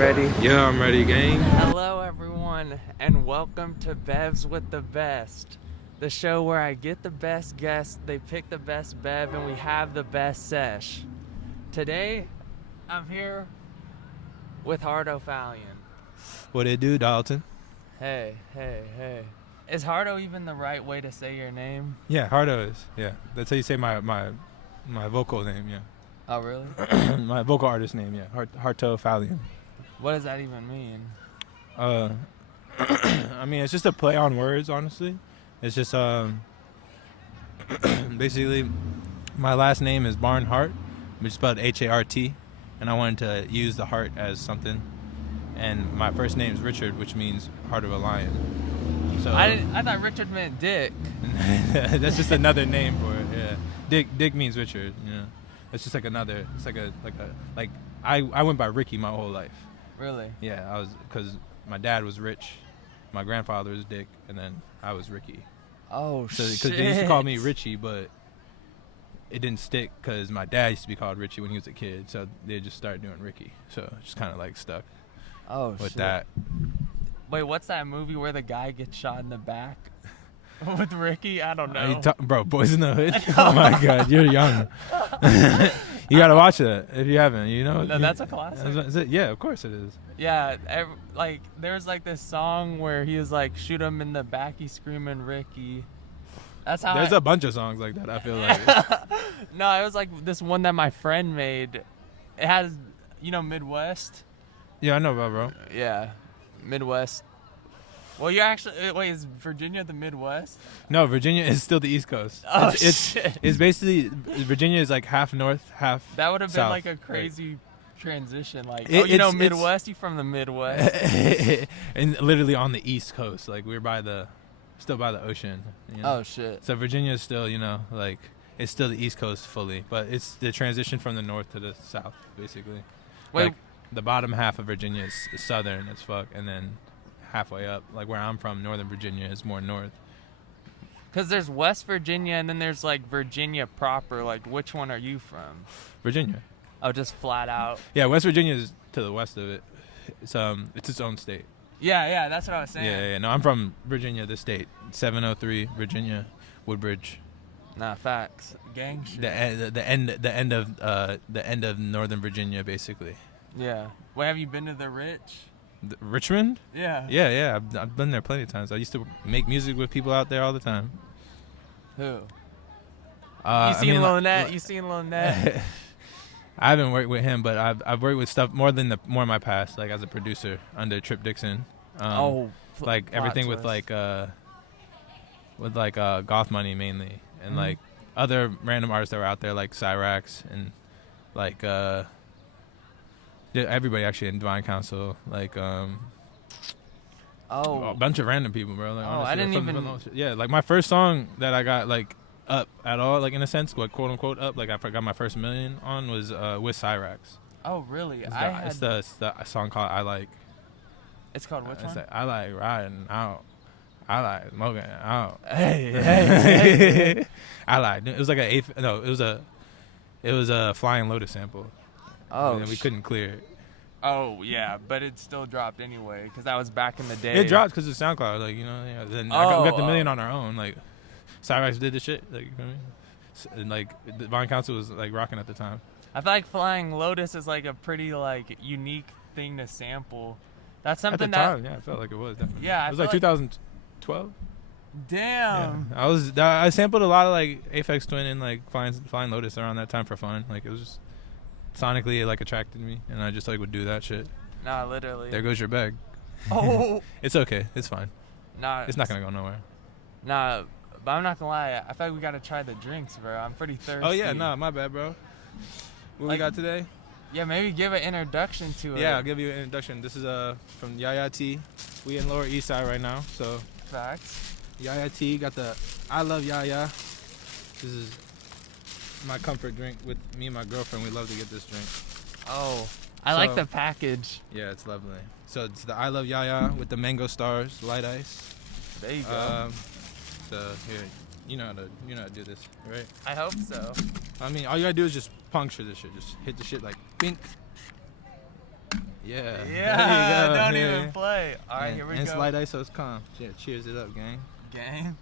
ready? Yeah, I'm ready, gang. Hello, everyone, and welcome to Bevs with the Best, the show where I get the best guests, they pick the best bev, and we have the best sesh. Today, I'm here with Harto Falión. What it do, Dalton? Hey. Is Harto even the right way to say your name? Yeah, Harto is. Yeah, that's how you say my vocal name. Yeah. Oh, really? My vocal artist name. Yeah, Harto Falión. What does that even mean? I mean, it's just a play on words, honestly. It's just basically my last name is Barnhart, which is spelled H-A-R-T, and I wanted to use the heart as something. And my first name is Richard, which means heart of a lion. So I thought Richard meant Dick. that's just another name for it. Yeah, Dick means Richard. You know, it's just like another. It's like I went by Ricky my whole life. Really? Yeah, because my dad was Rich, my grandfather was Dick, and then I was Ricky. Oh, so, shit. Because they used to call me Richie, but it didn't stick because my dad used to be called Richie when he was a kid, so they just started doing Ricky. So it just kind of like stuck. Oh, with shit. that. Wait, what's that movie where the guy gets shot in the back with Ricky? I don't know. Bro, Boys in the Hood? Oh my God, you're young. You gotta watch that if you haven't. You know. No, that's a classic. Is it? Yeah, of course it is. Yeah, there's like this song where he was like, shoot him in the back, he's screaming Ricky. That's how. There's a bunch of songs like that. I feel like. No, it was like this one that my friend made. It has, Midwest. Yeah, I know about, bro. Yeah, Midwest. Well, you're actually wait. Is Virginia the Midwest? No, Virginia is still the East Coast. Oh, shit. It's basically Virginia is like half north, half. That would have been south. like a crazy transition. Like, Midwest. You from the Midwest? And literally on the East Coast, like we're still by the ocean. You know? Oh shit. So Virginia is still, like it's still the East Coast fully, but it's the transition from the north to the south, basically. Wait. Like, the bottom half of Virginia is southern as fuck, and then halfway up, like where I'm from, Northern Virginia is more north. Because there's West Virginia, and then there's like Virginia proper. Like, which one are you from? Virginia. Oh, just flat out. Yeah, West Virginia is to the west of it. It's its own state. Yeah, that's what I was saying. Yeah. No, I'm from Virginia, the state, 703 Virginia, Woodbridge. Nah, facts. Gang shit. The end of Northern Virginia, basically. Yeah. Wait, have you been to the Rich? Richmond? Yeah. Yeah. I've been there plenty of times. I used to make music with people out there all the time. Who? You seen Lil Nat? You seen Lil Nat? I haven't worked with him, but I've worked with stuff more in my past, like as a producer under Trip Dixon. Like everything with Goth Money mainly, and like other random artists that were out there like Cyrax and like everybody actually in Divine Council, like a bunch of random people, bro. Like, honestly, I didn't even. Yeah, like my first song that I got like up at all, like in a sense, like quote unquote up, like I got my first million on was with Cyrax. Oh really? It's the song called I Like. It's called which one? Like, I like riding out. I like smoking out. Hey. I like. It was like it was a Flying Lotus sample. Oh. And we couldn't clear it. Oh yeah, but it still dropped anyway because that was back in the day. It dropped because of SoundCloud, like Then I got the million on our own. Like Cyrax did the shit, like you know what I mean. And like Divine Council was like rocking at the time. I feel like Flying Lotus is like a pretty like unique thing to sample. That's something at the time, yeah, I felt like it was definitely. Yeah, it was like 2012. Damn. Yeah. I sampled a lot of like Aphex Twin and like Flying Lotus around that time for fun. Like it was just sonically it like attracted me, and I just like would do that shit. Nah, literally. There goes your bag. Oh. It's okay. It's fine. Nah. It's not gonna go nowhere. Nah, but I'm not gonna lie. I feel like we gotta try the drinks, bro. I'm pretty thirsty. Oh yeah, nah, my bad, bro. What we got today? Yeah, maybe give an introduction to it. Yeah, I'll give you an introduction. This is from Yaya T. We in Lower East Side right now, so. Facts. Yaya T got the I Love Yaya. This is my comfort drink with me and my girlfriend. We love to get this drink. Oh, I like the package. Yeah, it's lovely. So it's the I Love Yaya with the mango stars, light ice. There you go. So here, you know how to do this, right? I hope so. I mean, all you gotta do is just puncture this shit. Just hit the shit like bink. Yeah. Yeah, There you go. don't Yeah. even play. All right, here we and go. Slide ISO's calm. Yeah, cheers it up, gang. Gang.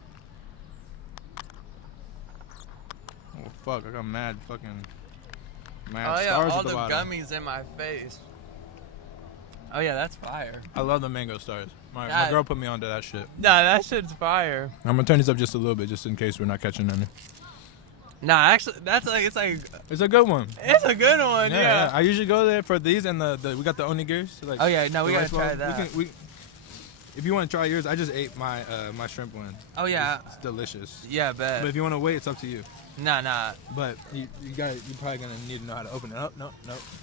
Oh fuck, I got mad Oh yeah, stars all at the the bottom. gummies in my face. Oh yeah, that's fire. I love the mango stars. My Yeah. girl put me onto that shit. Nah, that shit's fire. I'm gonna turn this up just a little bit, just in case we're not catching any. Nah, actually, that's like it's It's a good one. a good one. Yeah. I usually go there for these and we got the onigiris. Like, Oh yeah, no, we the gotta rice try balls. that. If you want to try yours, I just ate my my shrimp one. Oh yeah. It's delicious. Yeah, bet. But if you want to wait, it's up to you. Nah. But you're probably gonna need to know how to open it up. No.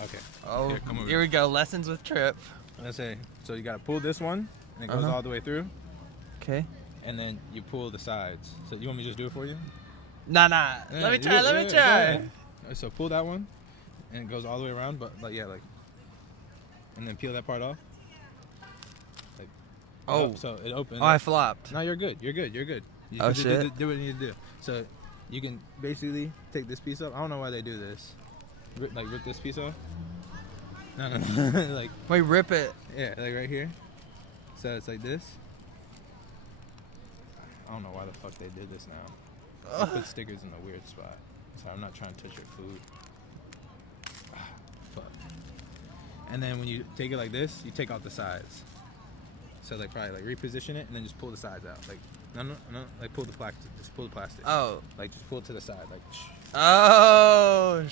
Okay. Oh, Here, come over. here we go. Lessons with Trip. Let's say. So you gotta pull this one, and it goes all the way through, Okay. and then you pull the sides. So you want me to just do it for you? Nah. Yeah, Let me try. go ahead. So pull that one, and it goes all the way around. But and then peel that part off. Like. Oh. So it opens. Oh, I flopped. No, you're good. You're good. You Oh, just shit. do what you need to do. So you can basically take this piece off. I don't know why they do this. Rip this piece off. No. Like, Wait, rip it. yeah, like right here. So it's like this. I don't know why the fuck they did this now. They put stickers in a weird spot. Sorry, I'm not trying to touch your food. Fuck. And then when you take it like this, you take out the sides. So probably reposition it and then just pull the sides out. Like no, like pull the plastic. Just pull the plastic. Oh. Like just pull it to the side. Like Oh.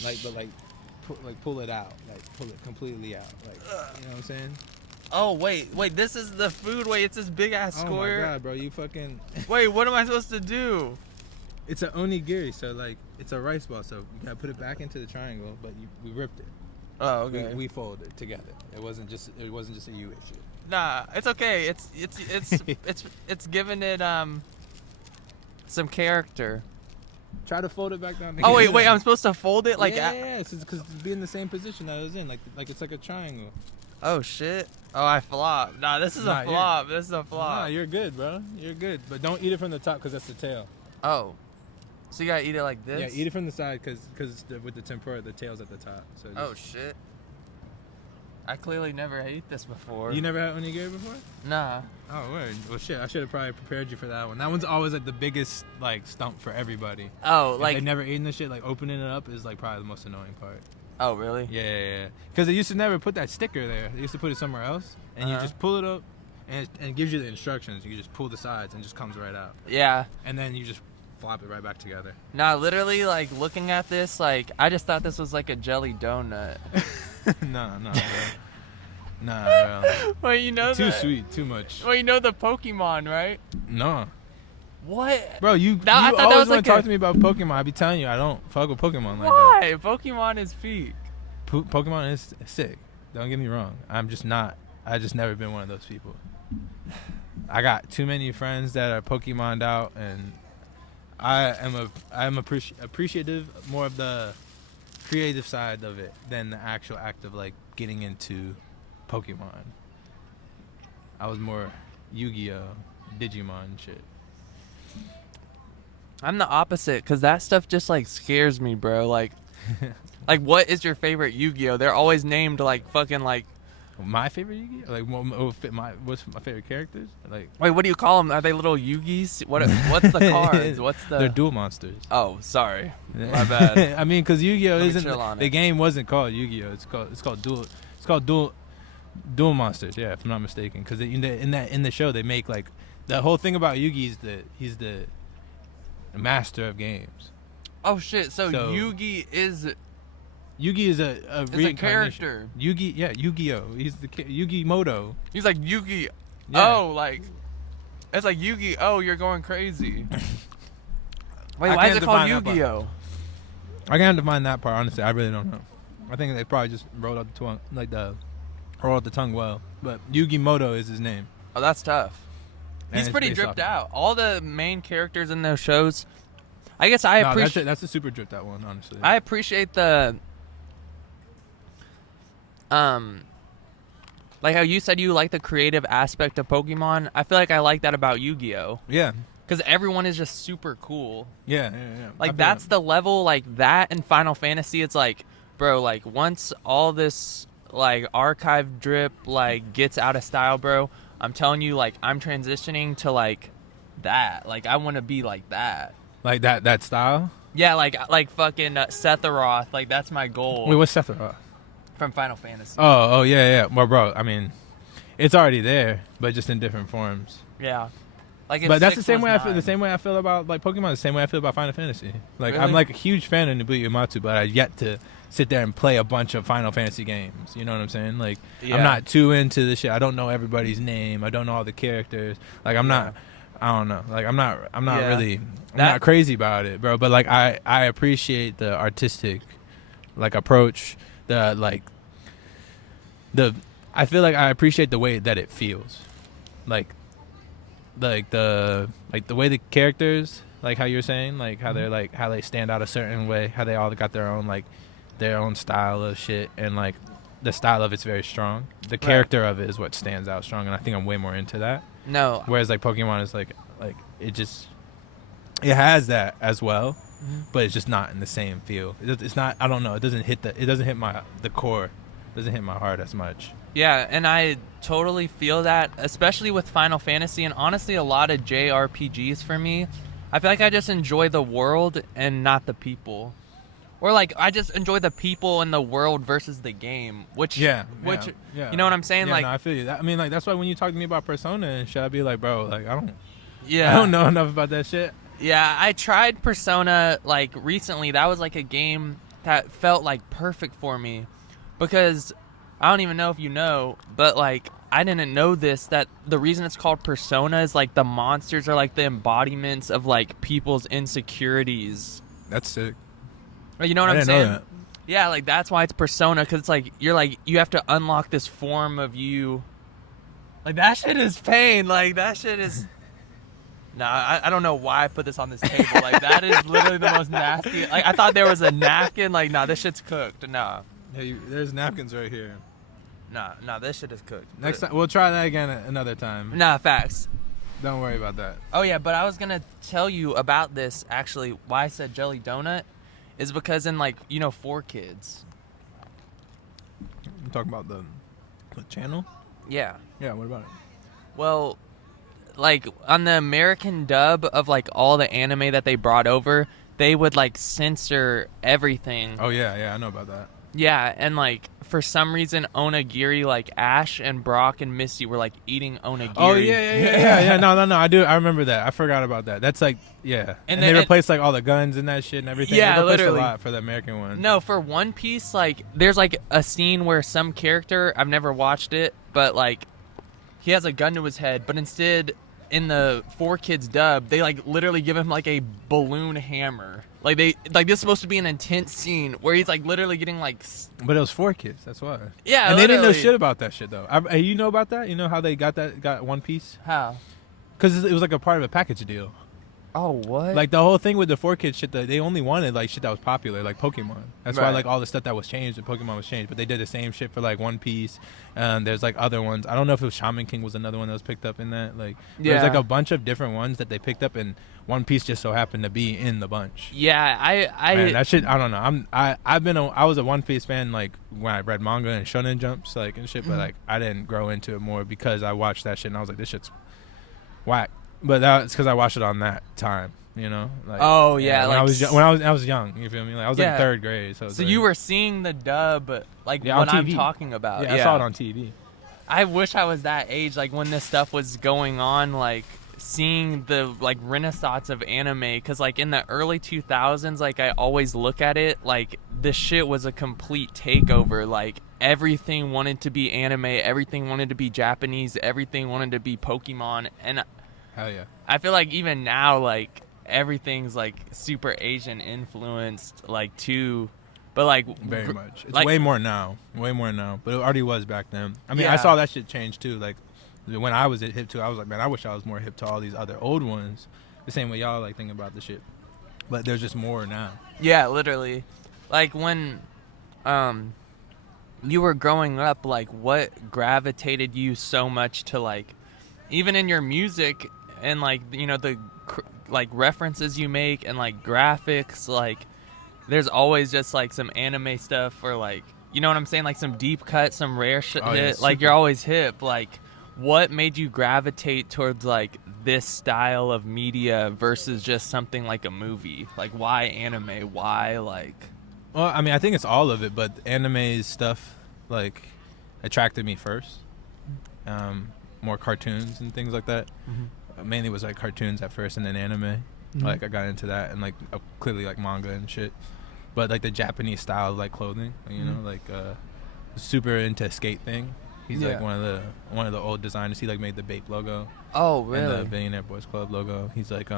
pull it out. Like pull it completely out. Like you know what I'm saying? Oh wait. This is the food. Wait, it's this big ass square. Oh my god, bro, you fucking. Wait, what am I supposed to do? It's an onigiri, so it's a rice ball. So you gotta put it back into the triangle, but we ripped it. Oh, okay. We folded it together. It wasn't just a you issue. Nah, it's okay. It's giving it some character. Try to fold it back down. Oh wait, I'm supposed to fold it like. Yeah, because it's be in the same position that it was in, like it's like a triangle. Oh shit. Oh, I flopped. Nah, this is a flop. This is a flop. Nah, you're good, bro. You're good, but don't eat it from the top because that's the tail. Oh, so you gotta eat it like this? Yeah, eat it from the side because with the tempura, the tail's at the top. So Oh shit. I clearly never ate this before. You never had onigiri before? Nah. Oh, word. Well, shit. I should have probably prepared you for that one. That one's always like the biggest stump for everybody. Oh, If they've never eaten this shit. Like opening it up is probably the most annoying part. Oh, really? Yeah. Because they used to never put that sticker there. They used to put it somewhere else, and you just pull it up, and it gives you the instructions. You just pull the sides, and it just comes right out. Yeah. And then you just flop it right back together. Nah, literally, looking at this, I just thought this was like a jelly donut. No, bro. Nah, bro. Well, you know Too sweet, too much. Well, you know the Pokemon, right? No. What? Bro, you I thought that always was want to talk to me about Pokemon. I be telling you, I don't fuck with Pokemon like that. Why? Pokemon is peak. Pokemon is sick. Don't get me wrong. I just never been one of those people. I got too many friends that are Pokemoned out, and I am appreciative more of the creative side of it than the actual act of getting into Pokemon. I was more Yu-Gi-Oh, Digimon and shit. I'm the opposite, because that stuff just scares me, bro. What is your favorite Yu-Gi-Oh? They're always named My favorite Yu-Gi-Oh? What's my favorite characters? Wait, what do you call them? Are they little Yugis? What's the cards? They're duel monsters. Oh, sorry, my bad. I mean, because Yu-Gi-Oh isn't the game wasn't called Yu-Gi-Oh. It's called duel monsters. Yeah, if I'm not mistaken. Because in the show they make the whole thing about Yugi is that he's the master of games. Oh shit! So Yugi is a character. Yugi, Yu-Gi-Oh. He's the Yugi-Moto. He's like Yugi. Yeah. Oh, it's like Yugi. Oh, you're going crazy. Wait, why is it called Yu-Gi-Oh? I can't define that part. Honestly, I really don't know. I think they probably just rolled out the tongue well. But Yugi-Moto is his name. Oh, that's tough. And He's it's pretty based dripped off out. All the main characters in those shows. I guess I appreciate. That's a super dripped out one, honestly. I appreciate the. Like how you said you like the creative aspect of Pokemon. I feel like I like that about Yu-Gi-Oh. Yeah. Because everyone is just super cool. Yeah. That's the level, that in Final Fantasy, it's bro, once all this, like archive drip like gets out of style, bro, I'm telling you, like I'm transitioning to like that. Like I want to be like that. Like that style. Yeah, like fucking Sephiroth. Like that's my goal. Wait, what's Sephiroth? From Final Fantasy. Oh, yeah. Well, bro, I mean, it's already there, but just in different forms. Yeah. Like but that's the same way I feel. The same way I feel about like Pokemon. The same way I feel about Final Fantasy. Like Really? I'm like a huge fan of Nobuo Uematsu, but I've yet to sit there and play a bunch of Final Fantasy games. You know what I'm saying? Like Yeah. I'm not too into the shit. I don't know everybody's name. I don't know all the characters. Like I'm not. I don't know. Like I'm not Yeah. really. I'm not crazy about it, bro. But like I appreciate the artistic, like approach. I feel like I appreciate the way that it feels, like the way the characters, like how you're saying, like how they're like how they stand out a certain way, how they all got their own style of shit, and like the style of it's very strong. The character of it is what stands out strong, and I think I'm way more into that. No. Whereas like Pokemon is like it has that as well, but it's just not in the same feel. It's not. I don't know. It doesn't hit the core. It doesn't hit my heart as much. Yeah, and I totally feel that, especially with Final Fantasy and honestly a lot of JRPGs for me. I feel like I just enjoy the world and not the people. Or like I just enjoy the people and the world versus the game, which you know what I'm saying? Yeah, like no, I feel you. I mean, like that's why when you talk to me about Persona and shit, I'd be like, bro, like I don't know enough about that shit. Yeah, I tried Persona like recently. That was like a game that felt like perfect for me because I don't even know if you know, but like I didn't know this, that the reason it's called Persona is like the monsters are like the embodiments of like people's insecurities. That's sick. You know what I I'm didn't saying? know that. Yeah, like that's why it's Persona, because it's like you have to unlock this form of you. Like that shit is pain. Like that shit is. Nah, I don't know why I put this on this table. Like that is literally the most nasty. Like I thought there was a napkin. Like nah, this shit's cooked. Nah. Hey, there's napkins right here. Nah, this shit is cooked. Next time we'll try that again another time. Nah, facts. Don't worry about that. Oh yeah, but I was gonna tell you about this actually. Why I said jelly donut is because in like 4Kids. I'm talking about the channel. Yeah. Yeah. What about it? Well, like on the American dub of like all the anime that they brought over, they would like censor everything. Oh yeah, I know about that. Yeah, and like for some reason Onigiri, like Ash and Brock and Misty were like eating onigiri. Oh yeah. No. I remember that. I forgot about that. That's like and they replaced like all the guns and that shit and everything. Yeah, they replaced literally a lot for the American one. No, for One Piece, like there's like a scene where some character, I've never watched it, but like he has a gun to his head, but instead in the 4Kids dub, they like literally give him like a balloon hammer. Like this is supposed to be an intense scene where he's like literally getting like. But it was 4Kids. That's why. Yeah, and literally. they didn't know shit about that shit though. You know about that? You know how they got One Piece? How? Because it was like a part of a package deal. Oh, what? Like the whole thing with the 4Kids shit, they only wanted like shit that was popular, like Pokemon. That's why like all the stuff that was changed in Pokemon was changed. But they did the same shit for like One Piece. And there's like other ones. I don't know if it was Shaman King was another one that was picked up in that. Like there's like a bunch of different ones that they picked up, and One Piece just so happened to be in the bunch. Yeah, Man, that shit. I don't know. I was a One Piece fan like when I read manga and Shonen Jumps like and shit, but like I didn't grow into it more because I watched that shit and I was like, this shit's whack. But that's because I watched it on that time. You know, like, oh yeah, when like I was young. You feel me? Like I was like third grade. So you were seeing the dub like what I'm talking about. Yeah, I saw it on TV. I wish I was that age, like when this stuff was going on, like seeing the like renaissance of anime. Because like in the early 2000s, like I always look at it like this shit was a complete takeover. Like everything wanted to be anime, everything wanted to be Japanese, everything wanted to be Pokemon, and hell yeah, I feel like even now like everything's like super Asian influenced like too, but like very much. It's like, way more now, but it already was back then. I mean, I saw that shit change too. Like when I was hip to, I was like, man, I wish I was more hip to all these other old ones. The same way y'all like thinking about the shit, but there's just more now. Yeah, literally. Like when you were growing up, like what gravitated you so much to like even in your music and like the like references you make and like graphics, like there's always just like some anime stuff or like you know what I'm saying? Like some deep cut, some rare shit. Yeah, Like you're always hip. Like what made you gravitate towards like this style of media versus just something like a movie? Like why anime? Why like? Well, I mean, I think it's all of it, but anime stuff like attracted me first. More cartoons and things like that. Mainly was like cartoons at first, and then anime. Like I got into that, and like clearly like manga and shit. But like the Japanese style of like clothing, you know, like super into skate thing. He's like one of the old designers. He like made the Bape logo. Oh, really? And the Billionaire Boys Club logo. He's like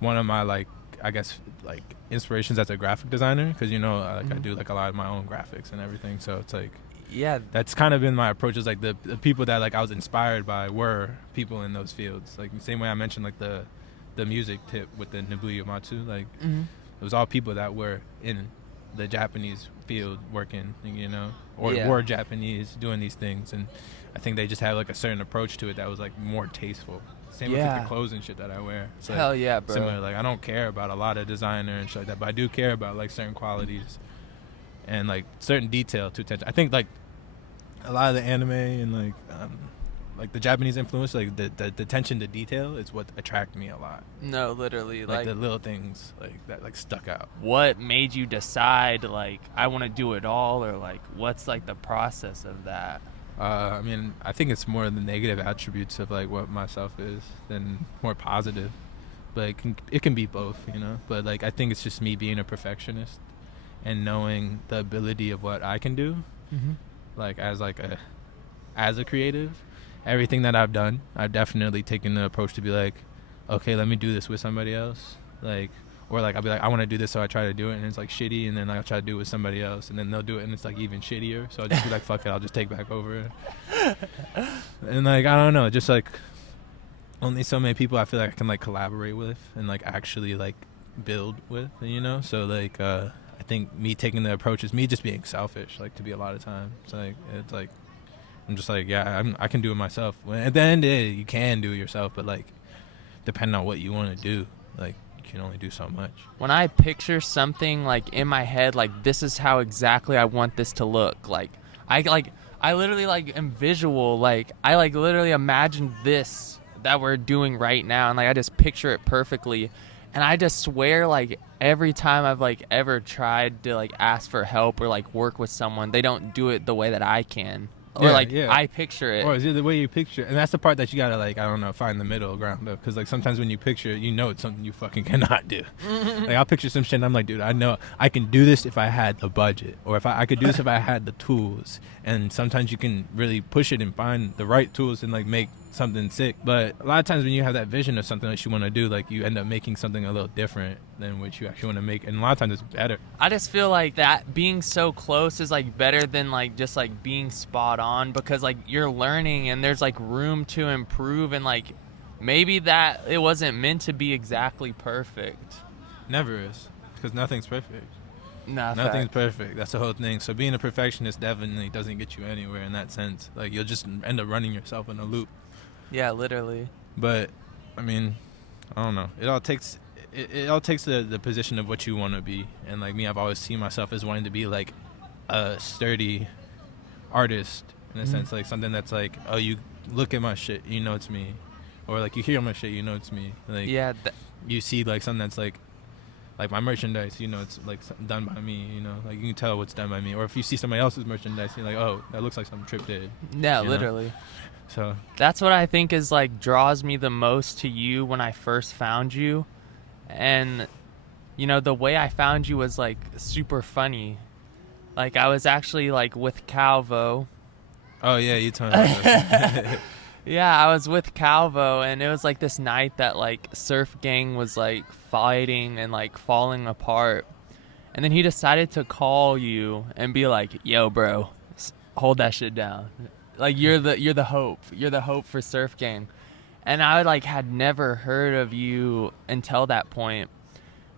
one of my like, I guess like inspirations as a graphic designer, because you know like I do like a lot of my own graphics and everything. So it's like that's kind of been my approach. Is like the people that like I was inspired by were people in those fields. Like the same way I mentioned like the music tip with the Nobuyo Matsu. Like it was all people that were in the Japanese field working, you know, or were Japanese doing these things, and I think they just had like a certain approach to it that was like more tasteful. Same with like, the clothes and shit that I wear. It's like, hell yeah, bro. Similar, like I don't care about a lot of designer and shit like that, but I do care about like certain qualities and like certain detail to attention. I think like a lot of the anime and like the Japanese influence, like the attention to detail is what attracted me a lot. No, literally, like the little things like that like stuck out. What made you decide like I want to do it all, or like what's like the process of that? I mean, I think it's more the negative attributes of like what myself is than more positive, but it can be both, you know. But like I think it's just me being a perfectionist and knowing the ability of what I can do, like as a creative. Everything that I've done, I've definitely taken the approach to be like, okay, let me do this with somebody else, like, or like I'll be like, I want to do this, so I try to do it, and it's like shitty, and then I'll try to do it with somebody else, and then they'll do it, and it's like even shittier. So I'll just be like, fuck it, I'll just take back over it. And like I don't know, just like only so many people I feel like I can like collaborate with and like actually like build with, you know. So like I think me taking the approach is me just being selfish, like to be a lot of times. It's like I'm just like, I can do it myself. At the end of the day, you can do it yourself, but like, depending on what you want to do, like, you can only do so much. When I picture something like in my head, like this is how exactly I want this to look. Like, I literally like am visual. Like, I like literally imagine this that we're doing right now, and like I just picture it perfectly. And I just swear, like every time I've like ever tried to like ask for help or like work with someone, they don't do it the way that I can. Or I picture it. Or is it the way you picture it? And that's the part that you gotta like, I don't know, find the middle ground of. Because like sometimes when you picture it, you know it's something you fucking cannot do. Like I'll picture some shit and I'm like, dude, I know I can do this if I had the budget, or if I could do this if I had the tools. And sometimes you can really push it and find the right tools and like make something sick. But a lot of times when you have that vision of something that you want to do, like you end up making something a little different than what you actually want to make, and a lot of times it's better. I just feel like that being so close is like better than like just like being spot on, because like you're learning and there's like room to improve, and like maybe that it wasn't meant to be exactly perfect. Never is, because nothing's perfect. Nothing's perfect. That's the whole thing. So being a perfectionist definitely doesn't get you anywhere in that sense. Like you'll just end up running yourself in a loop. Yeah, literally. But I mean, I don't know. It all takes the position of what you want to be. And like me, I've always seen myself as wanting to be like a sturdy artist in a sense, like something that's like, oh, you look at my shit, you know it's me, or like you hear my shit, you know it's me. Like you see like something that's like my merchandise, you know it's like done by me, you know, like you can tell what's done by me. Or if you see somebody else's merchandise, you're like, oh, that looks like something Trip did. Yeah, literally. Know? So that's what I think is like draws me the most to you when I first found you. And you know, the way I found you was like super funny. Like I was actually like with Calvo. Oh yeah, you told me that. Yeah, I was with Calvo, and it was like this night that like Surf Gang was like fighting and like falling apart. And then he decided to call you and be like, yo bro, hold that shit down. Like you're the hope for Surf Gang. And I like had never heard of you until that point.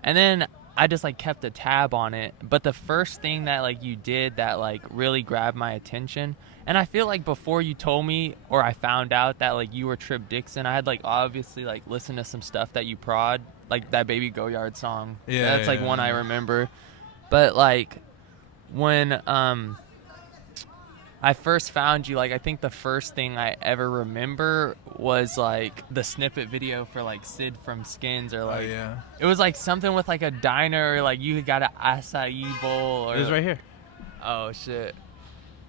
And then I just like kept a tab on it. But the first thing that like you did that like really grabbed my attention, and I feel like before you told me or I found out that like you were Trip Dixon, I had like obviously like listened to some stuff that you prod, like that Baby Go Yard song. Yeah, that's like one I remember. But like when I first found you, like, I think the first thing I ever remember was, like, the snippet video for, like, Sid from Skins, or, like, it was, like, something with, like, a diner, or, like, you got an acai bowl, or... It was right here. Oh, shit.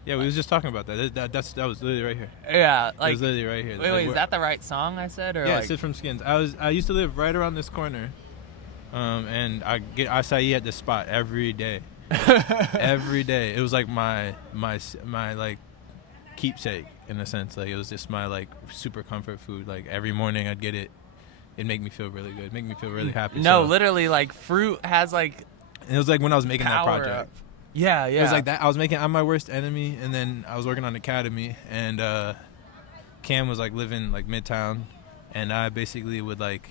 Yeah, we was just talking about that. That was literally right here. Yeah, like... It was literally right here. Wait, is that the right song I said, or, yeah, like... Sid from Skins. I used to live right around this corner, and I get acai at this spot every day. Every day. It was like my like keepsake, in a sense. Like, it was just my like super comfort food. Like, every morning I'd get it. It'd make me feel really good, make me feel really happy. No, literally, like, fruit has like... It was like when I was making that project. Up. Yeah. It was like that. I was making I'm My Worst Enemy, and then I was working on Academy, and Cam was like living like Midtown, and I basically would like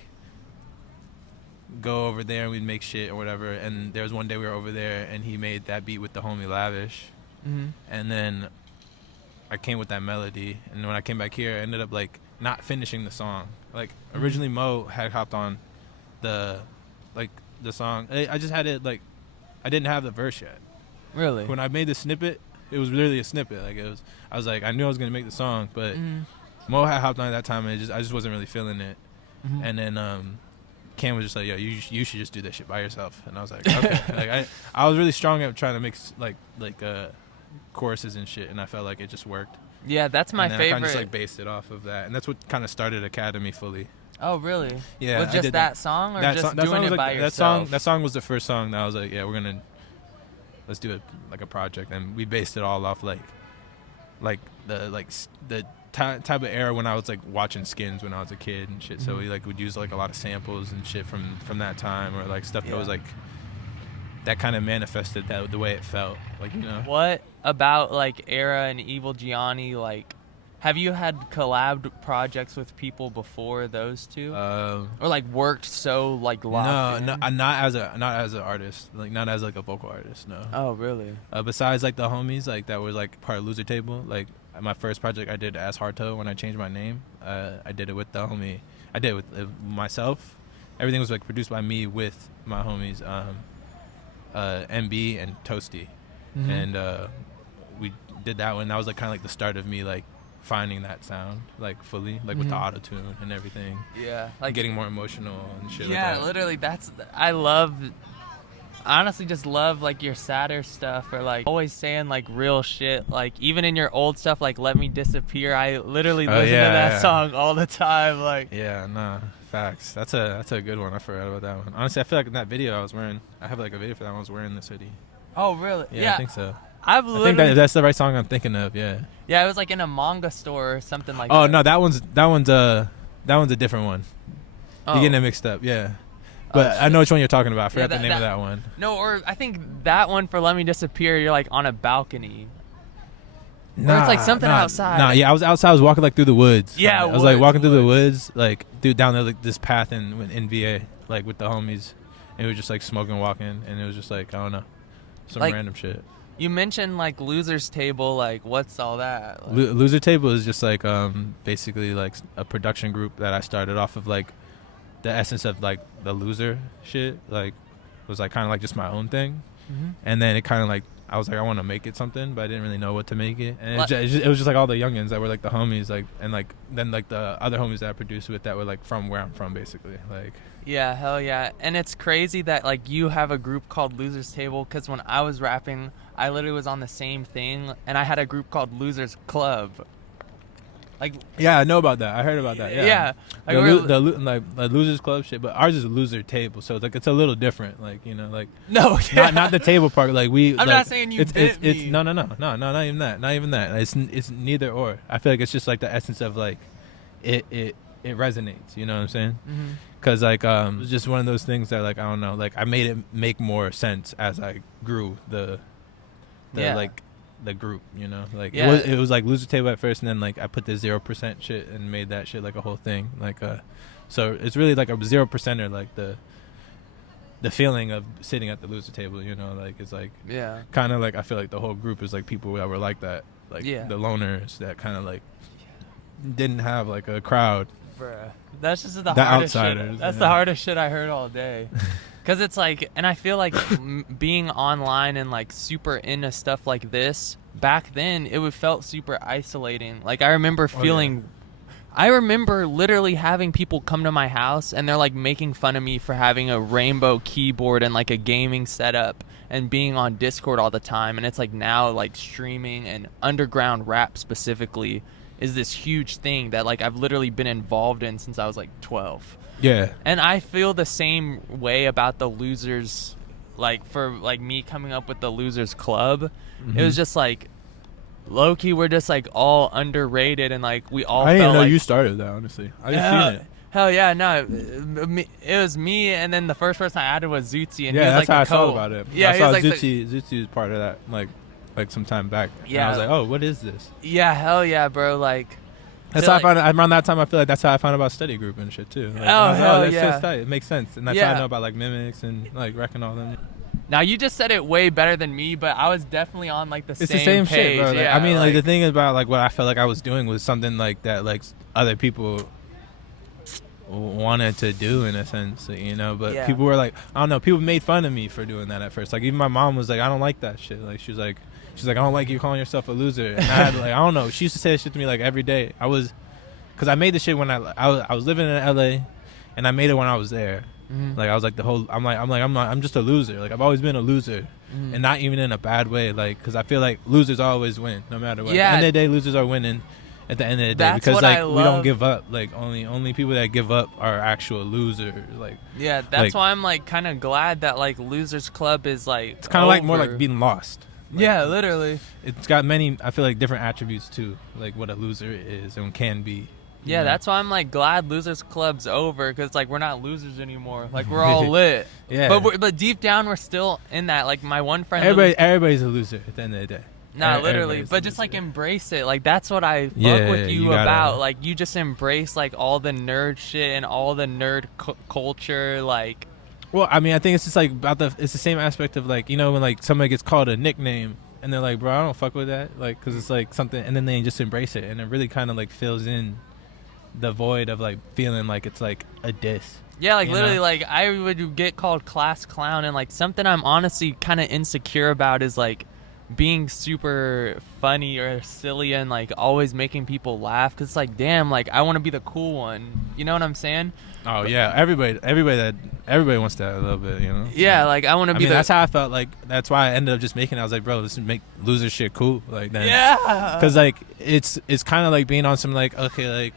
go over there and we'd make shit or whatever. And there was one day we were over there and he made that beat with the homie Lavish. And then I came with that melody, and when I came back here I ended up like not finishing the song. Like, originally Mo had hopped on the song. I just had it, like, I didn't have the verse yet. Really? When I made the snippet, it was literally a snippet. Like, I was like, I knew I was gonna make the song, but Mo had hopped on at that time, and I just wasn't really feeling it. And then Cam was just like, yo, you should just do this shit by yourself. And I was like, okay. Like, I was really strong at trying to make like choruses and shit, and I felt like it just worked. Yeah, that's my favorite. I kind of just like based it off of that, and that's what kind of started Academy fully. Oh, really? Yeah. Was just that song, or just doing it by yourself? That song was the first song that I was like, yeah, let's do it like a project, and we based it all off like the type of era when I was like watching Skins when I was a kid and shit. So we like would use like a lot of samples and shit from that time, or like stuff that was like that kind of manifested that the way it felt, like, you know. What about like Era and Evil Gianni, like, have you had collab projects with people before those two, or like worked so like locked in? No, not as an artist, like not as like a vocal artist. No. Oh, really? Besides like the homies like that were like part of Loser Table, like my first project I did as Harto when I changed my name. I did it with the homie. I did it with myself. Everything was like produced by me with my homies, MB and Toasty, and we did that one. That was like kind of like the start of me like finding that sound like fully, like with the auto tune and everything. Yeah, like getting more emotional and shit. Yeah, like that. Literally, I honestly just love like your sadder stuff, or like always saying like real shit. Like even in your old stuff, like Let Me Disappear, I literally listen to that song all the time. Like, yeah, nah, facts. That's a good one. I forgot about that one. Honestly, I feel like in that video I have like a video for that one. I was wearing this hoodie. Oh, really? Yeah, I think so. I think that's the right song I'm thinking of. Yeah. Yeah, it was like in a manga store or something like that. Oh no, that one's a different one. You're getting it mixed up. Yeah. But I know which one you're talking about. I forgot the name of that one. No, or I think that one for Let Me Disappear, you're like on a balcony. Nah, or it's like something outside. Nah, yeah, I was outside. I was walking like through the woods. Yeah, I was like walking through the woods, like down there, like this path in VA, like with the homies. And we were just like smoking, walking, and it was just like, I don't know, some like, random shit. You mentioned like Losers Table, like what's all that? Like, Loser Table is just like basically like a production group that I started off of like the essence of like the loser shit, like was like kind of like just my own thing, and then it kind of like I was like I want to make it something, but I didn't really know what to make it, and it was just like all the youngins that were like the homies, like, and like then like the other homies that I produced with that were like from where I'm from, basically, like. Yeah, hell yeah. And it's crazy that like you have a group called Losers Table, because when I was rapping, I literally was on the same thing, and I had a group called Losers Club. Like, yeah, I know about that. I heard about that. Yeah, like the Losers Club shit, but ours is a Loser Table, so it's like it's a little different. Like, you know, like no, yeah. not the table part. Like I'm like, not saying you it's no, not even that. Not even that. It's neither or. I feel like it's just like the essence of like it resonates. You know what I'm saying? Because like it was just one of those things that like I don't know, like I made it make more sense as I grew the like the group, you know, like it was like Loser Table at first, and then like I put the 0% shit and made that shit like a whole thing, like so it's really like a 0%er, like the feeling of sitting at the Loser Table, you know, like it's like kind of like I feel like the whole group is like people that were like that, like the loners that kind of like didn't have like a crowd. Bruh, that's just the hardest outsiders, shit. That's the hardest shit I heard all day. Because it's like, and I feel like being online and like super into stuff like this, back then it would felt super isolating. Like I remember feeling, I remember literally having people come to my house and they're like making fun of me for having a rainbow keyboard and like a gaming setup and being on Discord all the time. And it's like now like streaming and underground rap specifically is this huge thing that like I've literally been involved in since I was like 12. Yeah. And I feel the same way about the Losers, like for like me coming up with the Losers Club. It was just like low-key we're just like all underrated and like we all I didn't felt know like, you started that, honestly. I just seen it. Hell yeah, no. It was me, and then the first person I added was Zootsie, and he was that's like how I the saw about it. Yeah, I saw he was like Zootsie was part of that, like some time back. Yeah. And I was like, oh, what is this? Yeah, hell yeah, bro. Like That's how I found around that time. I feel like that's how I found about study group and shit too. Like, hell yeah. That's tight. It makes sense, and that's how I know about like mimics and like wrecking all them. Now you just said it way better than me, but I was definitely on like It's the same page. shit, bro. Like, Yeah, I mean, like the thing about like what I felt like I was doing was something like that, like other people wanted to do in a sense, you know. But people were like, I don't know. People made fun of me for doing that at first. Like even my mom was like, I don't like that shit. Like she's like, I don't like you calling yourself a loser. And I had like, I don't know. She used to say that shit to me like every day. Cause I made the shit when I was living in LA, and I made it when I was there. Like I was like I'm just a loser. Like I've always been a loser, and not even in a bad way. Like because I feel like losers always win, no matter what. Yeah. At the end of the day, losers are winning. At the end of the day, That's because what like I we love. don't give up. Like only people that give up are actual losers. Like yeah, that's why I'm like kind of glad that like Losers Club is like it's kind of like more like being lost. Like, yeah, literally. It's got many. I feel like different attributes too, like what a loser is and can be. Yeah, that's why I'm like glad Losers Club's over, because like we're not losers anymore. Like we're all lit. Yeah. But deep down we're still in that. Like my one friend. Everybody's a loser at the end of the day. Nah, literally. But just like embrace it. Like that's what I fuck with you about. Like you just embrace like all the nerd shit and all the nerd culture. Like. Well, I mean, I think it's just like it's the same aspect of like, you know, when like somebody gets called a nickname and they're like, bro, I don't fuck with that. Like, cause it's like something, and then they just embrace it, and it really kind of like fills in the void of like feeling like it's like a diss. Yeah, like literally, like I would get called class clown, and like something I'm honestly kind of insecure about is like being super funny or silly and like always making people laugh, because it's like, damn, like I want to be the cool one, you know what I'm saying? Oh yeah, everybody wants that a little bit, you know. Yeah, like I want to be. That's how I felt. Like that's why I ended up just making it. I was like, bro, let's make loser shit cool. Like then, yeah, because like it's kind of like being on some like, okay,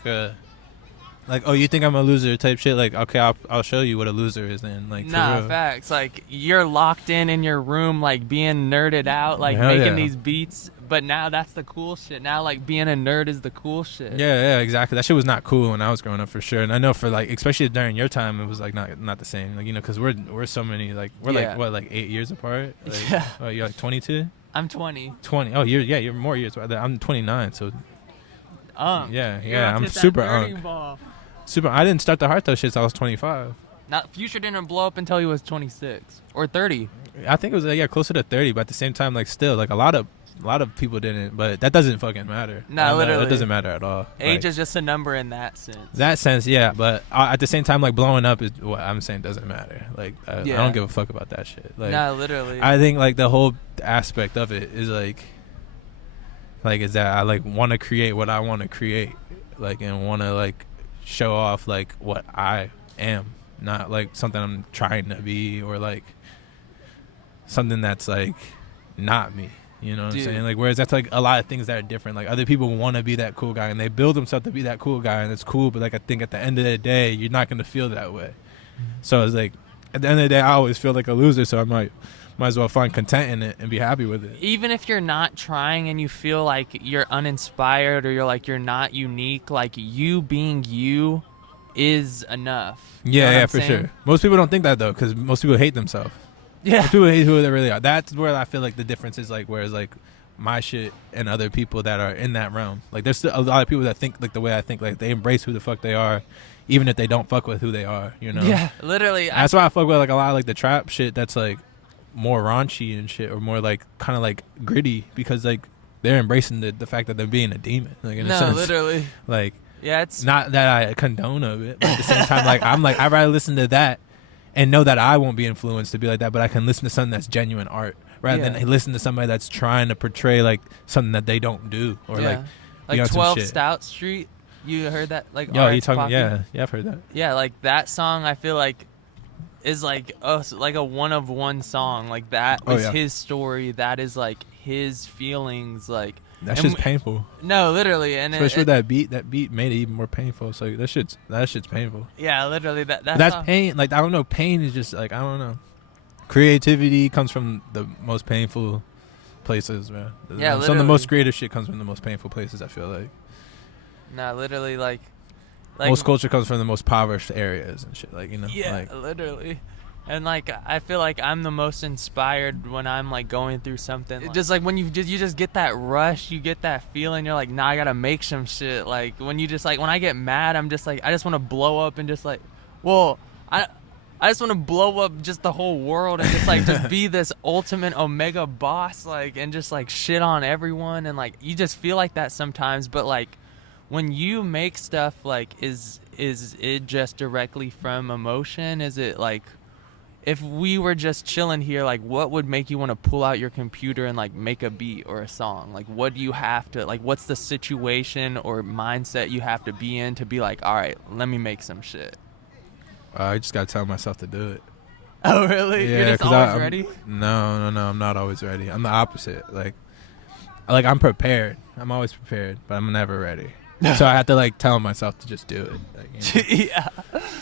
like, oh, you think I'm a loser type shit. Like, okay, I'll show you what a loser is then. Like, nah, facts. Like you're locked in your room, like being nerded out, like making these beats. But now that's the cool shit. Now like being a nerd is the cool shit. Yeah, exactly. That shit was not cool when I was growing up, for sure. And I know for like, especially during your time, it was like not the same. Like, you know, because we're so many, like we're like what, like 8 years apart. Like, yeah. Oh, you're like 22. I'm 20. 20. Oh, you're more years. I'm 29. So. Yeah. I'm super young. Super. I didn't start the harto shit till I was 25. Not Future didn't blow up until he was 26 or 30. I think it was closer to 30, but at the same time, like still, like a lot of people didn't, but that doesn't fucking matter. No, literally, it doesn't matter at all. Age is just a number in that sense. That sense, yeah, but at the same time, like blowing up is what I'm saying doesn't matter. Like I don't give a fuck about that shit. Like, no, literally. I think like the whole aspect of it is like is that I like want to create what I want to create, like, and want to like show off like what I am, not like something I'm trying to be or like something that's like not me. You know what I'm saying? Like, whereas that's like a lot of things that are different. Like other people want to be that cool guy and they build themselves to be that cool guy, and it's cool. But like I think at the end of the day, you're not gonna feel that way. So it's like at the end of the day, I always feel like a loser. So I might as well find content in it and be happy with it. Even if you're not trying and you feel like you're uninspired or you're not unique, like you being you is enough. Yeah, for sure. Most people don't think that though, because most people hate themselves. Yeah. Most people hate who they really are. That's where I feel like the difference is, like, whereas like my shit and other people that are in that realm, like there's still a lot of people that think like the way I think, like they embrace who the fuck they are, even if they don't fuck with who they are, you know? Yeah, literally. That's why I fuck with like a lot of like the trap shit that's like more raunchy and shit, or more like kind of like gritty, because like they're embracing the fact that they're being a demon, like in a sense. Literally. Like, yeah, it's not that I condone of it, but at the same time, like I'm like I'd rather listen to that and know that I won't be influenced to be like that, but I can listen to something that's genuine art rather than listen to somebody that's trying to portray like something that they don't do or like 12 Stout Street. You heard that? Like, yo, you talking? Yeah, I've heard that. Yeah, like that song. I feel like is like a one of one song. Like that was his story. That is like his feelings. Like that shit's painful. No, literally, and especially with that beat. That beat made it even more painful. So that shit's painful. Yeah, literally. That's pain. Like I don't know. Pain is just like I don't know. Creativity comes from the most painful places, man. Yeah, literally. Some of the most creative shit comes from the most painful places. I feel like. Nah, literally, like most culture comes from the most impoverished areas and shit. Like, you know. Yeah, like, literally. And like I feel like I'm the most inspired when I'm like going through something. Like, just like when you just get that rush, you get that feeling. You're like, nah, I gotta make some shit. Like when you just like when I get mad, I'm just like I just want to blow up and just like, well, I just want to blow up just the whole world and just like just be this ultimate omega boss, like, and just like shit on everyone. And like you just feel like that sometimes, but like when you make stuff, like is it just directly from emotion? Is it like if we were just chilling here, like what would make you want to pull out your computer and like make a beat or a song? Like what do you have to like what's the situation or mindset you have to be in to be like, all right, let me make some shit? I just gotta tell myself to do it. Oh really? Yeah, you're just always ready? No, I'm not always ready. I'm the opposite. Like I'm prepared. I'm always prepared, but I'm never ready. So I have to like tell myself to just do it. Like, you know? Yeah.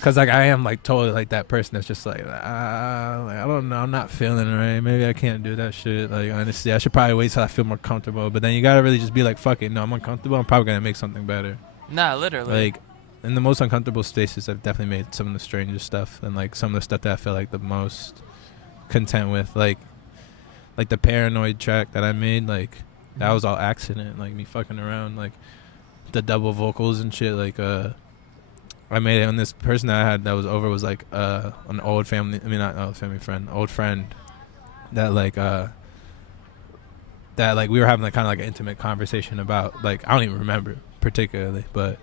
Cause like I am like totally like that person that's just like I don't know, I'm not feeling it right. Maybe I can't do that shit. Like honestly, I should probably wait till I feel more comfortable. But then you gotta really just be like, fuck it. No, I'm uncomfortable. I'm probably gonna make something better. Nah, literally. Like in the most uncomfortable spaces, I've definitely made some of the strangest stuff and like some of the stuff that I feel like the most content with. Like the Paranoid track that I made, like that was all accident. Like me fucking around, like the double vocals and shit. Like I made it, and this person that I had that was over was like an old family. I mean, not old family friend, old friend. That like we were having like kind of like an intimate conversation about like I don't even remember particularly, but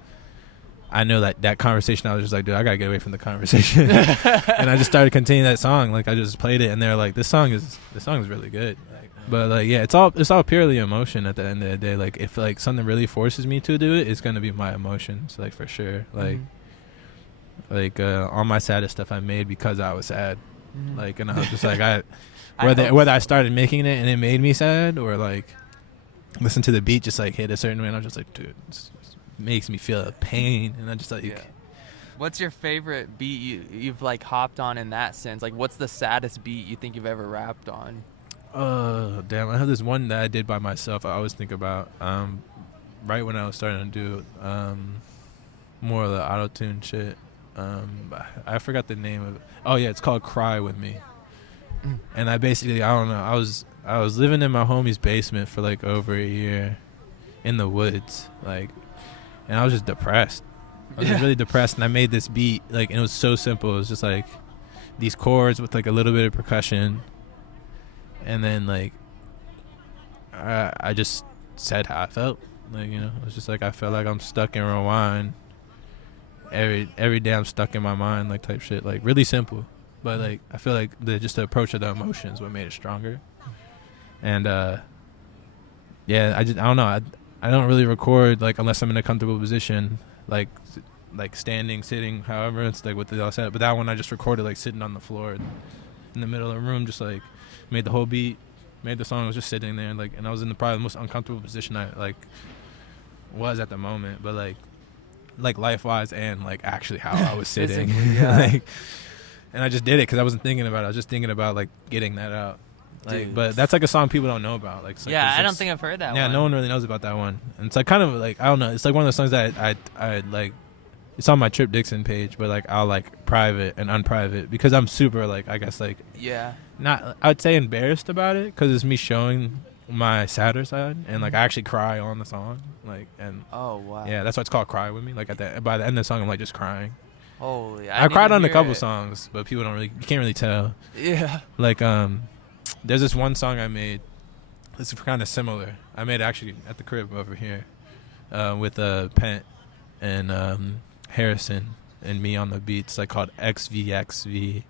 I know that conversation. I was just like, dude, I gotta get away from the conversation, and I just started continuing that song. Like I just played it, and they're like, this song is really good. But like, yeah, it's all purely emotion at the end of the day. Like if like something really forces me to do it, it's gonna be my emotions, like for sure. Like all my saddest stuff I made because I was sad. Like, and I was just like whether I started making it and it made me sad, or like listen to the beat just like hit a certain way, and I was just like, dude, this makes me feel pain, and I just like. Yeah. What's your favorite beat you've like hopped on in that sense? Like, what's the saddest beat you think you've ever rapped on? Damn, I have this one that I did by myself. I always think about right when I was starting to do more of the auto-tune shit. I forgot the name of it. Oh yeah, it's called Cry With Me. And I basically, I don't know, I was living in my homie's basement for like over a year in the woods, like, and I was just depressed. I was really depressed, and I made this beat, like, and it was so simple. It was just like these chords with like a little bit of percussion. And then like I just said how I felt, like, you know, it was just like I felt like I'm stuck in rewind. Every day I'm stuck in my mind, like type shit, like really simple, but like I feel like the approach of the emotions what made it stronger. And yeah, I don't know, I don't really record like unless I'm in a comfortable position, like standing, sitting, however it's like what they all said. But that one I just recorded like sitting on the floor in the middle of the room, just like made the whole beat, made the song. I was just sitting there, like, and I was in probably the most uncomfortable position I like was at the moment, but like life-wise and like actually how I was sitting. Yeah. Like, and I just did it because I wasn't thinking about it. I was just thinking about like getting that out. Like, dude. But that's like a song people don't know about. Like, yeah, I don't think I've heard that. Yeah, one. No one really knows about that one. And it's like kind of like I don't know. It's like one of those songs that I like. It's on my Trip Dixon page, but like I'll like private and unprivate because I'm super like I guess like not I'd say embarrassed about it because it's me showing my sadder side, and like I actually cry on the song, like, and oh wow, yeah, that's why it's called Cry With Me. Like by the end of the song I'm like just crying. Holy, I cried on a couple songs, but people you can't really tell. Yeah, like there's this one song I made. It's kind of similar. I made it actually at the crib over here with Pent and Harrison and me on the beats, like called XVXV.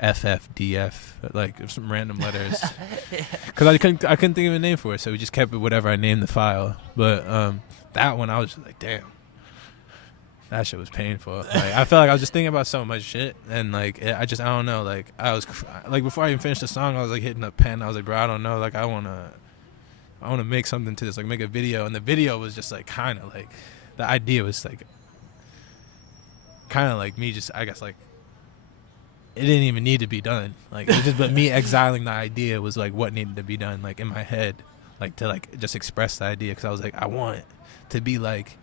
FFDF, like some random letters, because I couldn't think of a name for it, so we just kept it whatever I named the file. But that one I was just like, damn, that shit was painful. Like, I felt like I was just thinking about so much shit, and like I don't know, like I was like, before I even finished the song, I was like hitting a pen. I was like, bro, I don't know, like I wanna make something to this, like make a video. And the video was just like kind of like, the idea was like kind of like me just, I guess, like it didn't even need to be done. Like it was just, but me exiling the idea was like what needed to be done, like in my head, like to like just express the idea, because I was like, I want it to be like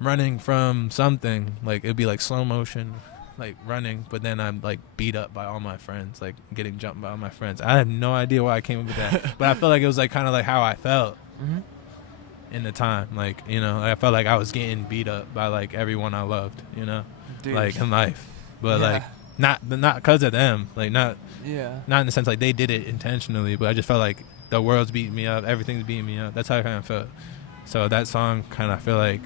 running from something, like it'd be like slow motion, like running, but then I'm like beat up by all my friends, like getting jumped by all my friends. I have no idea why I came up with that, but I felt like it was like kind of like how I felt in the time, like, you know, I felt like I was getting beat up by like everyone I loved, you know. Dude. Like in life, but like not because of them, like not in the sense like they did it intentionally, but I just felt like the world's beating me up, everything's beating me up. That's how I kind of felt. So that song kind of, I feel like,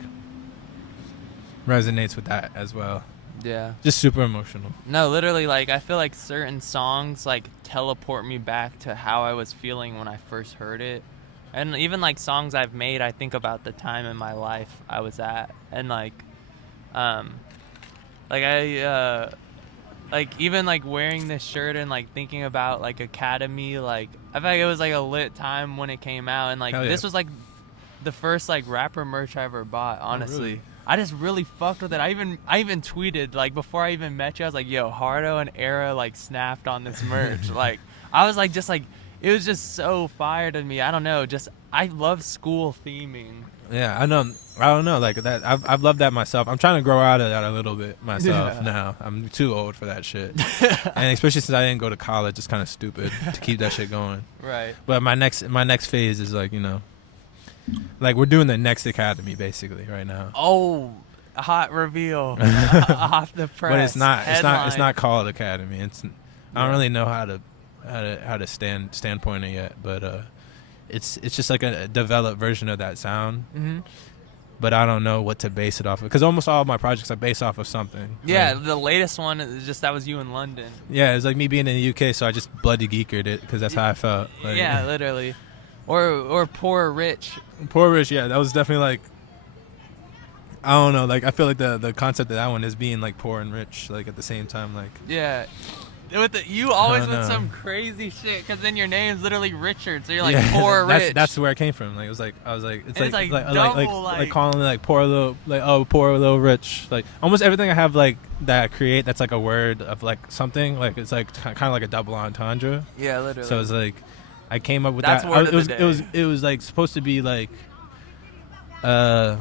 resonates with that as well. Yeah. Just super emotional. No, literally, like, I feel like certain songs, like, teleport me back to how I was feeling when I first heard it. And even, like, songs I've made, I think about the time in my life I was at. And, like, even, like, wearing this shirt and, like, thinking about, like, Academy, like, I feel like it was, like, a lit time when it came out. And, like, this was, like, the first, like, rapper merch I ever bought, honestly. Oh, really? I just really fucked with it. I even tweeted, like, before I even met you, I was like, yo, Harto and Era, like, snapped on this merch. Like, I was like, just like, it was just so fire to me. I don't know, just, I love school theming. Yeah, I don't know, like that. I've loved that myself. I'm trying to grow out of that a little bit myself now. I'm too old for that shit. And especially since I didn't go to college, it's kind of stupid to keep that shit going. Right. But my next phase is like, you know, like we're doing the next Academy basically right now. Oh, hot reveal off the press. But it's Headline. it's not called Academy. I don't really know how to standpoint it yet, but it's just like a developed version of that sound. Mm-hmm. But I don't know what to base it off of, because almost all of my projects are based off of something. Yeah, like, the latest one is just, that was you in London. Yeah, it's like me being in the UK, so I just bloody geekered it because that's how I felt. Like, yeah, literally. Or Poor Rich. Poor Rich, yeah, that was definitely like, I don't know, like I feel like the concept of that one is being like poor and rich, like at the same time, like. Yeah. You always with some crazy shit, because then your name's literally Richard, so you're like poor rich. That's where it came from. Like it was like, I was like, it's like like calling me like poor little, like, oh, poor little rich. Like almost everything I have like that I create that's like a word of like something, like it's like kind of like a double entendre. Yeah, literally. So it's like I came up with that's that. Word of the day. It was like supposed to be like that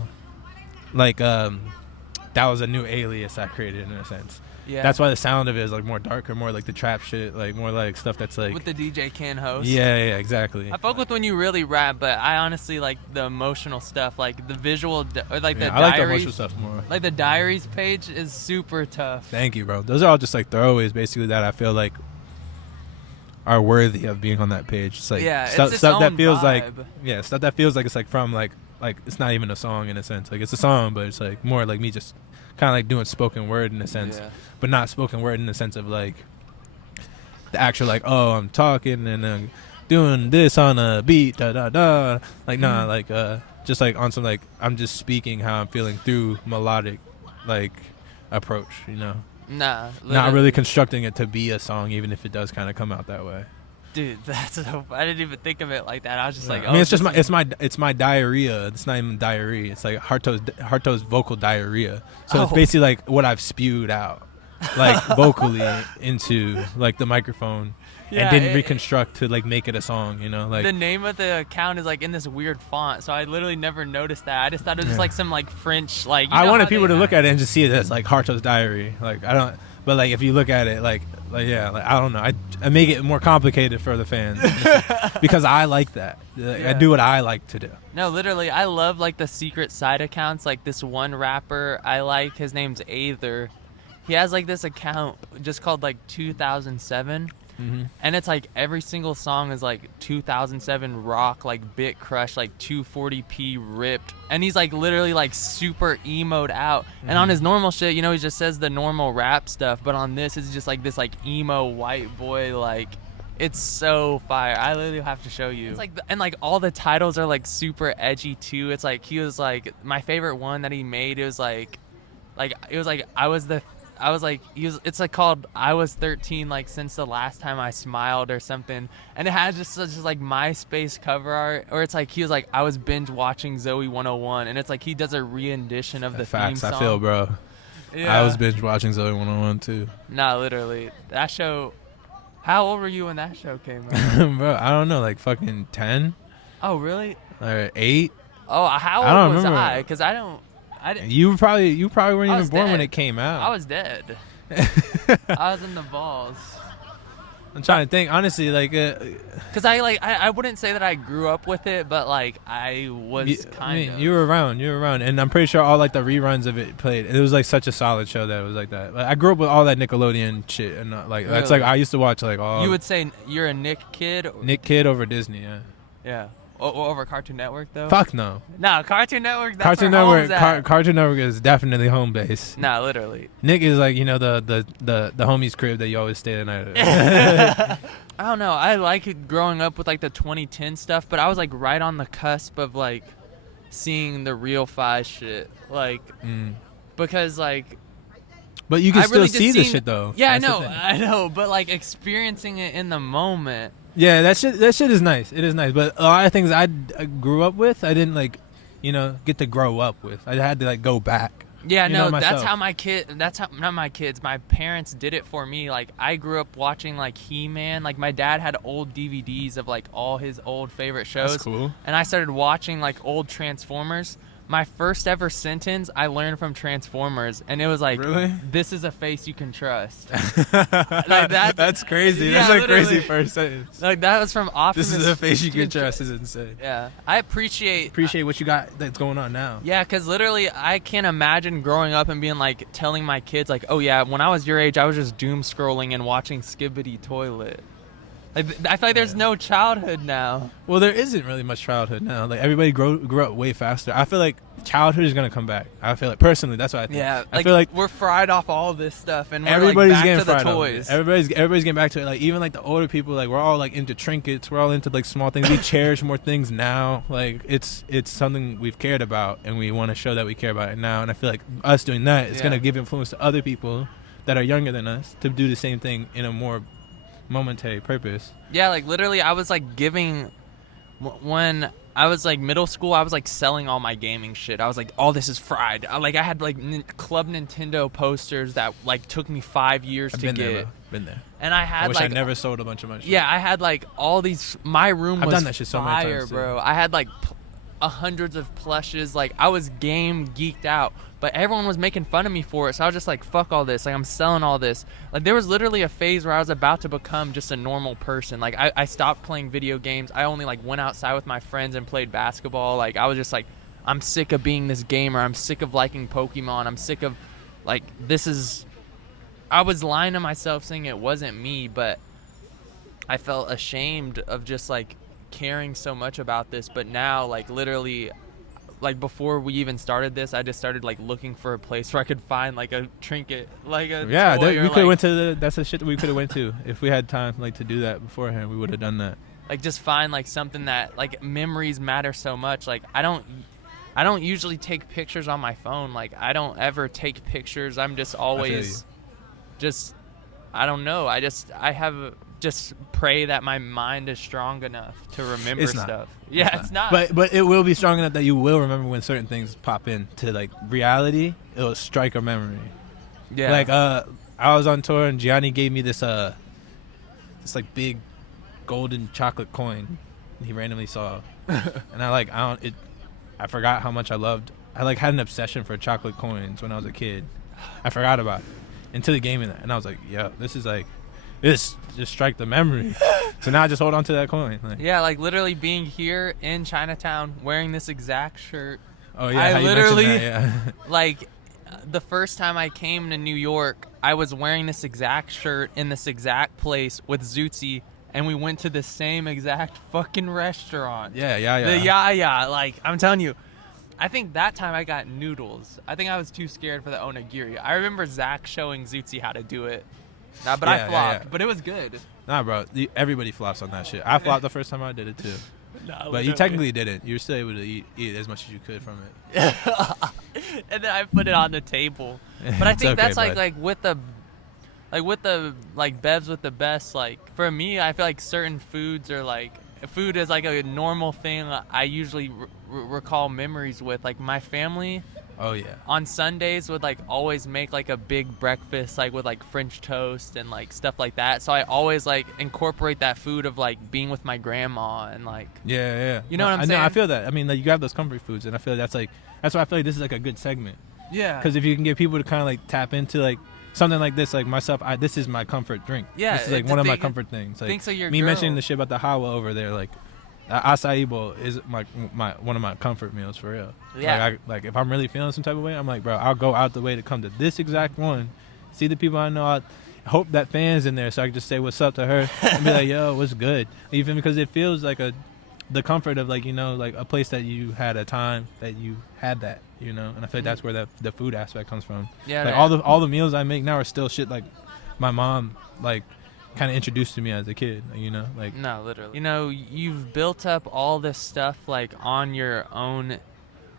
was a new alias I created in a sense. Yeah. That's why the sound of it is like more darker, more like the trap shit, like more like stuff that's like with the DJ Can host. Yeah, exactly. I fuck with when you really rap, but I honestly like the emotional stuff, like the visual, or like the diaries. I like the emotional stuff more. Like the diaries page is super tough. Thank you, bro. Those are all just like throwaways, basically, that I feel like are worthy of being on that page. It's like stuff that feels vibe. Stuff that feels like it's like from like it's not even a song in a sense. Like it's a song, but it's like more like me just kind of like doing spoken word in a sense, but not spoken word in the sense of like the actual like, oh, I'm talking and doing this on a beat, da da da. Like nah, like just like on some like I'm just speaking how I'm feeling through melodic like approach, you know. Nah, literally. Not really constructing it to be a song, even if it does kind of come out that way. Dude, that's so, I didn't even think of it like that. I was just like, I mean, it's my diarrhea. It's not even diarrhea. It's like Harto's vocal diarrhea. So it's basically like what I've spewed out, like vocally into like the microphone, and didn't reconstruct to like make it a song. You know, like the name of the account is like in this weird font, so I literally never noticed that. I just thought it was just like some like French like. I wanted people to look at it and just see it as like Harto's diary. Like I don't, but like if you look at it like I don't know. I make it more complicated for the fans because I like that. I do what I like to do. No, literally, I love like the secret side accounts. Like this one rapper I like, his name's Aether. He has like this account just called like 2007, And it's like every single song is like 2007 rock, like bit crush, like 240p ripped, and he's like literally like super emoed out. And on his normal shit, you know, he just says the normal rap stuff, but on this it's just like this like emo white boy, like it's so fire. I literally have to show you. It's like and like all the titles are like super edgy too. It's like he was like my favorite one that he made. It was like it's like called I Was 13, like since the last time I smiled or something, and it has just like MySpace cover art, or it's like he was like I was binge watching Zoe 101, and it's like he does a rendition of the theme song. I feel, bro. Yeah. I was binge watching Zoe 101 too. Nah, literally that show. How old were you when that show came out? Bro, I don't know, like fucking 10. Oh really? Or 8. Oh, how old was I? Because I didn't. You probably weren't even born when it came out. I was dead. I was in the balls. I'm trying to think, honestly, like, because I wouldn't say that I grew up with it, but like I was kind of. You were around, and I'm pretty sure all like the reruns of it played. It was like such a solid show that it was like that. Like, I grew up with all that Nickelodeon shit, and like that's like I used to watch like all. You would say you're a Nick kid. Nick kid over Disney, yeah. Yeah. Over Cartoon Network though? Fuck no. No, Cartoon Network. That's Cartoon Network. Cartoon Network is definitely home base. Nah, literally. Nick is like, you know, the homie's crib that you always stay the night at. I don't know. I like it growing up with like the 2010 stuff, but I was like right on the cusp of like seeing the real fi shit, like because like. But you can still see the shit though. Yeah, I know, but like experiencing it in the moment. Yeah, that shit is nice. It is nice, but a lot of things I grew up with, I didn't like, you know, get to grow up with. I had to like go back. Yeah, no, that's how not my kids. My parents did it for me. Like I grew up watching like He-Man. Like my dad had old DVDs of like all his old favorite shows. That's cool. And I started watching like old Transformers. My first ever sentence I learned from Transformers, and it was like, really? "This is a face you can trust." Like that's crazy. Yeah, that's a crazy first sentence. Like that was from Optimus. This is a face you can trust is insane. Yeah, I appreciate what you got that's going on now. Yeah, because literally I can't imagine growing up and being like telling my kids like, "Oh yeah, when I was your age, I was just doom scrolling and watching Skibbity Toilet." Like, I feel like there's no childhood now. Well, there isn't really much childhood now. Like everybody grew up way faster. I feel like childhood is gonna come back. I feel like personally, that's what I think. Yeah, I feel like we're fried off all this stuff, and we're everybody's like back getting to the fried toys. Everybody's getting back to it. Like even like the older people, like we're all like into trinkets. We're all into like small things. We cherish more things now. Like it's something we've cared about, and we want to show that we care about it now. And I feel like us doing that is gonna give influence to other people that are younger than us to do the same thing in a more momentary purpose. Yeah, like literally I was like giving, when I was like middle school, I was like selling all my gaming shit. I was like, all this is fried. I had like Club Nintendo posters that like took me 5 years to get. Been there. And I had I wish I never sold a bunch of my shit. Yeah, I had like all these. My room was done that shit so many fire, times, bro. I had like hundreds of plushes. Like I was game geeked out, but everyone was making fun of me for it. So I was just like, fuck all this. Like I'm selling all this. Like there was literally a phase where I was about to become just a normal person. Like I stopped playing video games. I only like went outside with my friends and played basketball. Like I was just like, I'm sick of being this gamer. I'm sick of liking Pokemon. I'm sick of like this is. I was lying to myself saying it wasn't me, but I felt ashamed of just like caring so much about this. But now like literally like before we even started this, I just started like looking for a place where I could find like a trinket, like a toy, we could have went to that's the shit that we could have went to if we had time like to do that beforehand. We would have done that. Like just find like something that like memories matter so much. Like I don't usually take pictures on my phone. Like I don't ever take pictures. I'm just always just I don't know. I have just pray that my mind is strong enough to remember stuff. Yeah, it's not. But it will be strong enough that you will remember when certain things pop into like reality. It will strike a memory. Yeah. Like I was on tour and Gianni gave me this like big golden chocolate coin he randomly saw, and I forgot how much I loved. I like had an obsession for chocolate coins when I was a kid. I forgot about it until he gave me that, and I was like, yo, this just strike the memory. So now I just hold on to that coin. Like, yeah, like literally being here in Chinatown wearing this exact shirt. Oh yeah, I literally that, yeah. like the first time I came to New York, I was wearing this exact shirt in this exact place with Zootsie, and we went to the same exact fucking restaurant. Yeah, yeah. The yaya. Like, I'm telling you, I think that time I got noodles. I think I was too scared for the onigiri. I remember Zach showing Zootsie how to do it. Nah, but I flopped. But it was good. Nah, bro. Everybody flops on that shit. I flopped the first time I did it, too. Nah, but you technically didn't. You were still able to eat as much as you could from it. And then I put it on the table. But I think okay, that's like with the bevs with the best, like for me, I feel like certain foods are like, food is like a normal thing I usually recall memories with. Like my family, oh yeah, on Sundays would like always make like a big breakfast, like with like French toast and like stuff like that. So I always like incorporate that food of like being with my grandma and like, yeah. You know what I'm saying? I feel that. I mean, like, you have those comfort foods, and I feel that's why I feel like this is like a good segment. Yeah. Because if you can get people to kind of like tap into like something like this, like myself, this is my comfort drink. Yeah. This is like one of my comfort things. Like thinks of your me girl. mentioning the shit about the hawa over there, like acai bowl is my one of my comfort meals for real. Yeah. Like if I'm really feeling some type of way, I'm like, bro, I'll go out the way to come to this exact one, see the people I know. I hope that fan's in there so I can just say what's up to her and be like, yo, what's good? Even because it feels like the comfort of like, you know, like a place that you had a time that you had that, you know. And I feel like that's where the food aspect comes from. Yeah. Like all the meals I make now are still shit like my mom like kind of introduced to me as a kid, you know, like. No, literally. You know, you've built up all this stuff like on your own,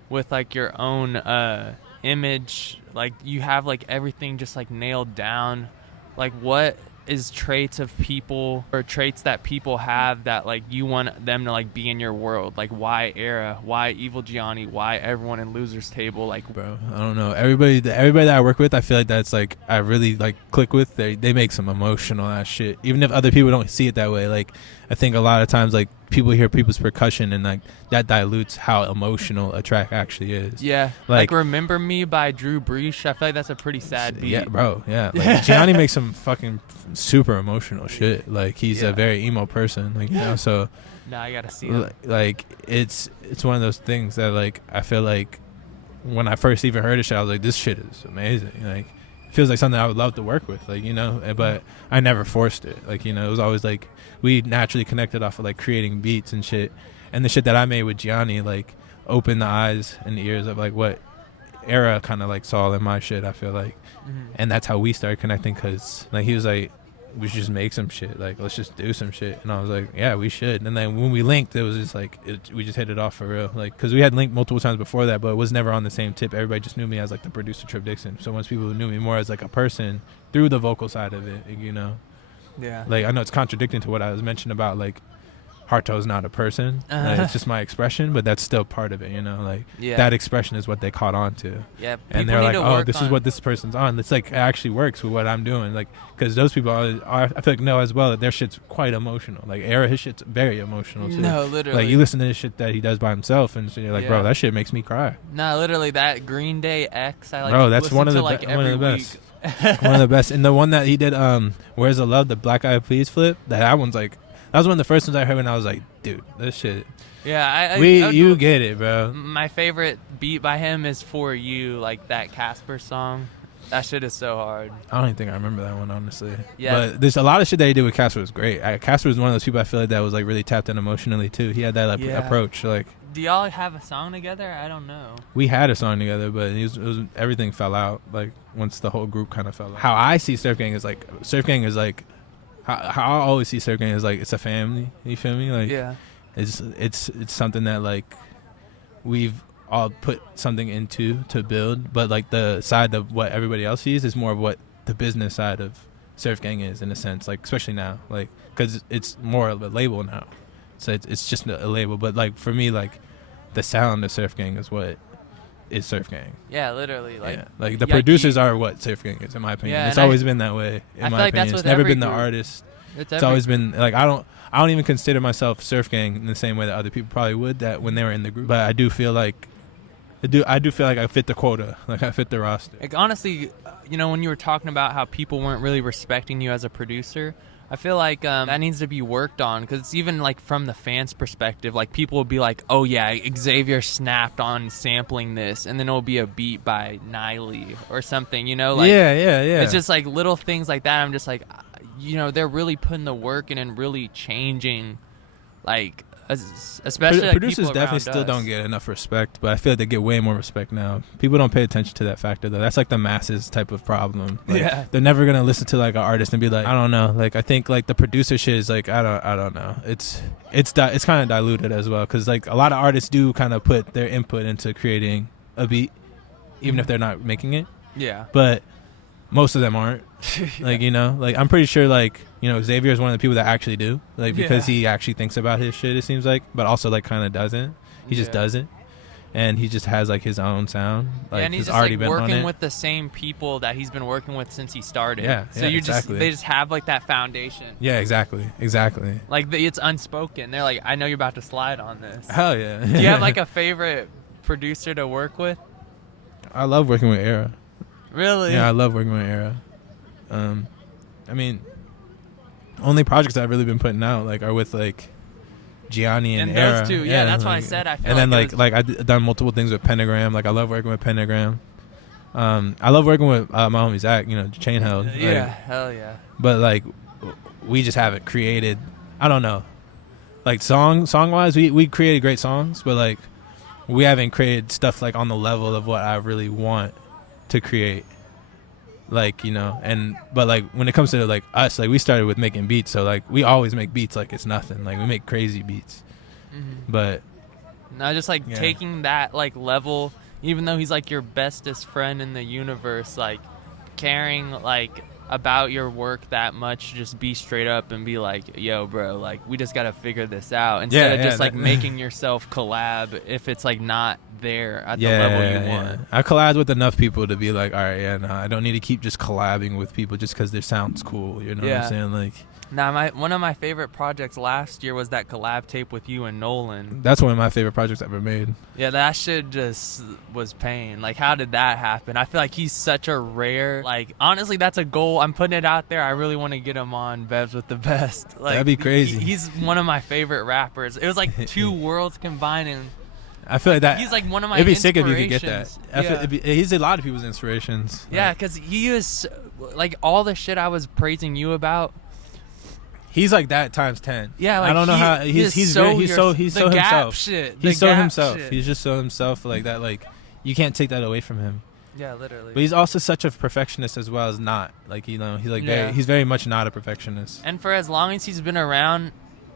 with like your own image. Like you have like everything just like nailed down. Like what is traits of people or traits that people have that like you want them to like be in your world? Like why Era, why Evil Gianni, why everyone in Losers Table? Like, bro, I don't know, everybody that I work with, I feel like that's like I really like click with. They make some emotional ass shit, even if other people don't see it that way. Like I think a lot of times like people hear people's percussion and like that dilutes how emotional a track actually is. Yeah, like Remember Me by Drew Brees. I feel like that's a pretty sad beat. Yeah, bro. Yeah, like Gianni makes some fucking super emotional shit. Like he's a very emo person, like, you know. So nah, I gotta see it. Like it's one of those things that like I feel like when I first even heard it, I was like, this shit is amazing. Like it feels like something I would love to work with, like, you know. But I never forced it. Like, you know, it was always like we naturally connected off of like creating beats and shit. And the shit that I made with Gianni like opened the eyes and the ears of like what Era kind of like saw in my shit, I feel like. And that's how we started connecting, because like he was like, we should just make some shit, like let's just do some shit. And I was like, yeah, we should. And then when we linked, it was just like we just hit it off for real, like because we had linked multiple times before that, but it was never on the same tip. Everybody just knew me as like the producer Trip Dixon. So once people knew me more as like a person through the vocal side of it, you know. Yeah, like I know it's contradicting to what I was mentioning about like Harto's not a person. Like, it's just my expression, but that's still part of it, you know. Like that expression is what they caught on to. Yeah, and they're like, oh, this is what this person's on. It's like it actually works with what I'm doing, like because those people are, I feel like know as well that their shit's quite emotional. Like Era, his shit's very emotional too. No, literally. Like you listen to this shit that he does by himself, and so you're like, bro, that shit makes me cry. No, literally, that Green Day X, I like. Bro, that's one of the like one of the best. One of the best. And the one that he did, Where's the Love, the Black Eyed Peas flip, that one's like, that was one of the first ones I heard when I was like, dude, this shit. Yeah, you get it, bro. My favorite beat by him is For You, like that Casper song. That shit is so hard. I don't even think I remember that one, honestly. Yeah. But there's a lot of shit that he did with Casper was great. Casper was one of those people I feel like that was like really tapped in emotionally too. He had that like approach. Like, do y'all have a song together? I don't know. We had a song together, but it was everything fell out. Like once the whole group kind of fell out. How I see Surf Gang is like how I always see Surf Gang is like it's a family. You feel me? Like it's something that like we've all put something into to build, but like the side of what everybody else sees is more of what the business side of Surf Gang is, in a sense, like especially now, like because it's more of a label now, so it's just a label. But like for me, like the sound of Surf Gang is what is Surf Gang. Yeah, literally. Like the producers are what Surf Gang is, in my opinion. It's always been that way, in my opinion. It's never been the artist. It's always been like I don't even consider myself Surf Gang in the same way that other people probably would that when they were in the group. But I do feel like I fit the quota, like I fit the roster. Like honestly, you know, when you were talking about how people weren't really respecting you as a producer, I I feel like that needs to be worked on, because it's even like from the fans' perspective. Like people will be like, "Oh yeah, Xavier snapped on sampling this," and then it'll be a beat by Niley or something. You know, like yeah. It's just like little things like that. I'm just like, you know, they're really putting the work in and really changing, like. Especially like producers people definitely around still us. don't get enough respect, but I feel like they get way more respect now. People don't pay attention to that factor though. That's like the masses type of problem. Like, Yeah. they're never gonna listen to like an artist and be like, I don't know. Like I think like the producer shit is like I don't know. It's kind of diluted as well, because like a lot of artists do kind of put their input into creating a beat, even if they're not making it. Yeah. But most of them aren't. Like, you know, like I'm pretty sure like, you know, Xavier is one of the people that actually do, like, because he actually thinks about his shit, it seems like, but also like kind of doesn't. He just doesn't, and he just has like his own sound. Like, and he's just already like been on working it. with the same people that he's been working with since he started. Yeah, so you exactly. they just have like that foundation. Yeah, exactly. Like it's unspoken. They're like, I know you're about to slide on this. Hell yeah. Do you have like a favorite producer to work with? I love working with Era. Really? Yeah, I love working with Era. I mean, only projects I've really been putting out like are with like Gianni and Era. Those two. Yeah, that's why I said I feel and then like I've done multiple things with Pentagram. Like I love working with Pentagram. I love working with my homie Zach, you know, Chain Held. yeah, Like, hell yeah. but like we just haven't created, I don't know, like song wise we created great songs, but like we haven't created stuff like on the level of what I really want to create. Like, you know, but like when it comes to like us, like we started with making beats, so like we always make beats like it's nothing. Like we make crazy beats. But no, just like taking that like level, even though he's like your bestest friend in the universe, like caring like about your work that much, just be straight up and be like, yo bro, like we just gotta figure this out, instead of just like making yourself collab if it's like not there at the level you want. I collabed with enough people to be like, all right, I don't need to keep just collabing with people just because their sound's cool, you know what I'm saying? Like, now one of my favorite projects last year was that collab tape with you and Nolan. That's one of my favorite projects I've ever made. Yeah, that shit just was pain. Like, how did that happen? I feel like he's such a rare, like, honestly, that's a goal. I'm putting it out there. I really want to get him on Bevs with the Best. Like, that'd be crazy. He's one of my favorite rappers. It was like two worlds combining. I feel like that. He's like one of my It'd be sick inspirations. if you could get that. He's a lot of people's inspirations. Yeah, because he is, like, all the shit I was praising you about. He's like that times 10. Yeah, like I don't know how he's so himself. He's so himself. He's just so himself like that. Like you can't take that away from him. Yeah, literally. But he's also such a perfectionist as well as not. Like, you know, he's like he's very much not a perfectionist. And for as long as he's been around,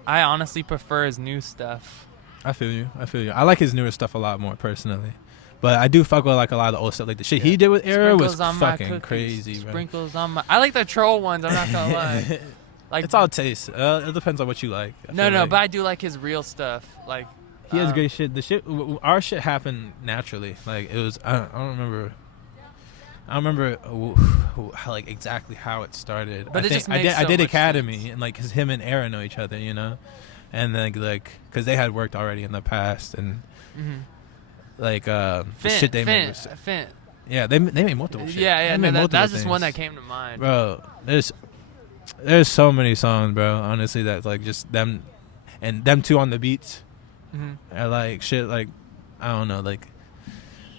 I honestly prefer his new stuff. I feel you. I like his newer stuff a lot more personally. But I do fuck with like a lot of the old stuff. Like the shit he did with Era was fucking crazy, bro. Sprinkles on my. I like the troll ones. I'm not gonna lie. Like, it's all taste. It depends on what you like. No, but I do like his real stuff. Like he has great shit. Our shit happened naturally. Like it was. I don't remember. I don't remember how, like exactly how it started. But I did Academy sense. And like cause him and Aaron know each other, you know, and then like cause they had worked already in the past and like the shit they made. Yeah, they made multiple shit. Yeah. That's just one that came to mind. Bro, there's so many songs, bro. Honestly, that's like just them, and them two on the beats, and like shit. Like I don't know, like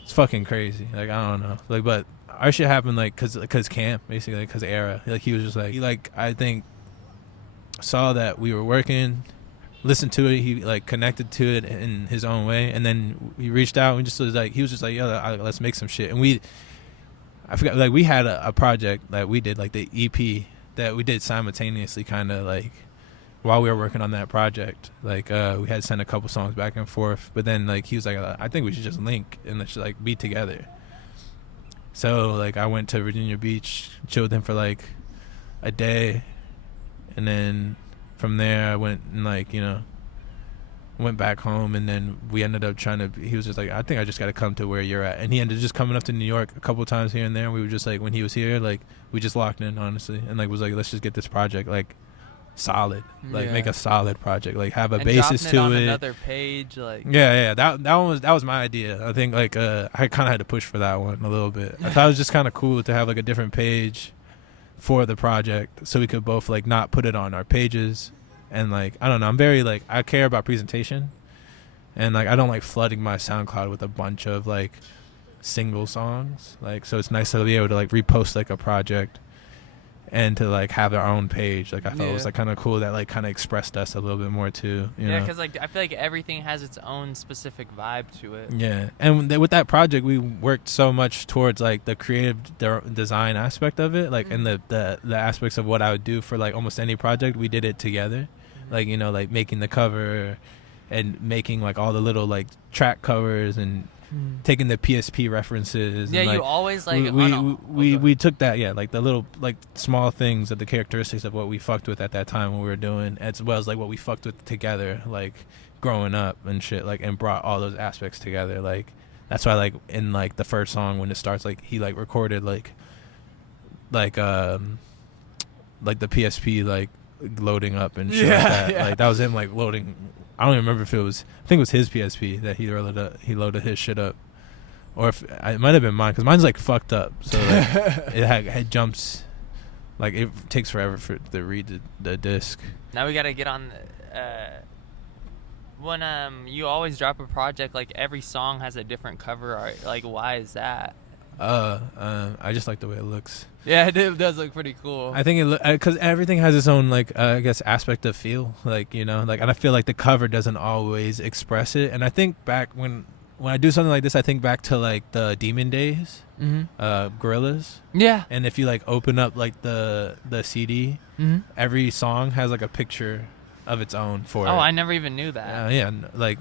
it's fucking crazy. Like I don't know, like but our shit happened like cause Camp basically, like cause Era. Like he was just like I think saw that we were working, listened to it. He like connected to it in his own way, and then he reached out and just was like he was just like yo, let's make some shit. And I forgot like we had a project that we did like the EP. That we did simultaneously, kind of like while we were working on that project. Like we had sent a couple songs back and forth, but then like he was like, I think we should just link and let's like be together. So like I went to Virginia Beach, chilled with him for like a day, and then from there I went and like went back home, and then we ended up he was just like, I think I just got to come to where you're at, and he ended up just coming up to New York a couple times here and there. And we were just like, when he was here, like we just locked in honestly, and like was like, let's just get this project like solid, like make a solid project, like have a basis to on it. Another page, like that was my idea. I think like I kind of had to push for that one a little bit. I thought it was just kind of cool to have like a different page for the project, so we could both like not put it on our pages. And like, I don't know, I'm very like, I care about presentation, and like I don't like flooding my SoundCloud with a bunch of like single songs. Like, so it's nice to be able to like repost like a project and to like have our own page. Like I thought it was like kind of cool that like kind of expressed us a little bit more too, you know? Because like I feel like everything has its own specific vibe to it. Yeah, and with that project we worked so much towards like the creative design aspect of it, like and the aspects of what I would do for like almost any project. We did it together, like, you know, like making the cover and making like all the little like track covers and taking the PSP references. Yeah, and, like, you always like we took that, yeah, like the little like small things of the characteristics of what we fucked with at that time when we were doing, as well as like what we fucked with together, like growing up and shit, like, and brought all those aspects together. Like that's why like in like the first song when it starts, like he like recorded like the PSP like loading up and shit like that. Like that was him like loading. I don't even remember if it was, I think it was his PSP that he loaded his shit up, or if it might have been mine, because mine's like fucked up, so like, it had jumps, like it takes forever to read the disc. Now we gotta get on when you always drop a project, like every song has a different cover art. Like why is that? I just like the way it looks. Yeah, it does look pretty cool. I think it because everything has its own like I guess aspect of feel, like, you know, like, and I feel like the cover doesn't always express it. And I think back when I do something like this, I think back to like the Demon Days, Gorillas. Yeah. And if you like open up like the CD, every song has like a picture of its own for it. Oh, I never even knew that. Yeah, like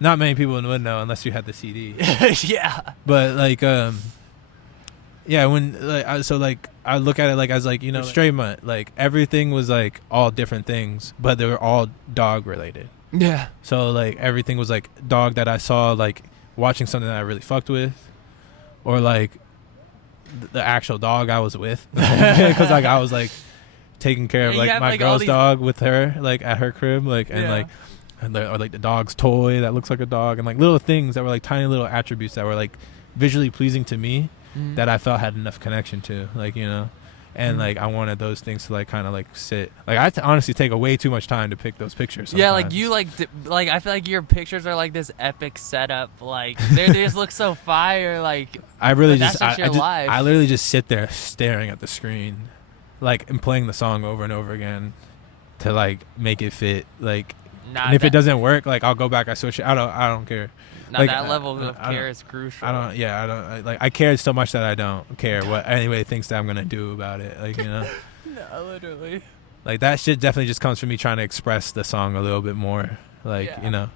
not many people would know unless you had the CD. Yeah. But like yeah, when like I look at it like as like, you know, Stray Mutt, like everything was like all different things, but they were all dog related. Yeah. So like everything was like dog that I saw like watching something that I really fucked with, or like the actual dog I was with, because like I was like taking care of like my girl's dog with her like at her crib, like, and like, or like the dog's toy that looks like a dog, and like little things that were like tiny little attributes that were like visually pleasing to me, that I felt had enough connection to, like, you know, and like I wanted those things to like kind of like sit. Like I honestly take a way too much time to pick those pictures sometimes. Yeah, like you like I feel like your pictures are like this epic setup. Like they just look so fire. Like I really I literally just sit there staring at the screen, like, and playing the song over and over again to like make it fit. Like, and if it doesn't work, like I'll go back, I switch it. I don't care. Now like, that level of care is crucial. I care so much that I don't care what anybody thinks that I'm gonna do about it. Like, you know. No, literally. Like that shit definitely just comes from me trying to express the song a little bit more. Like, you know,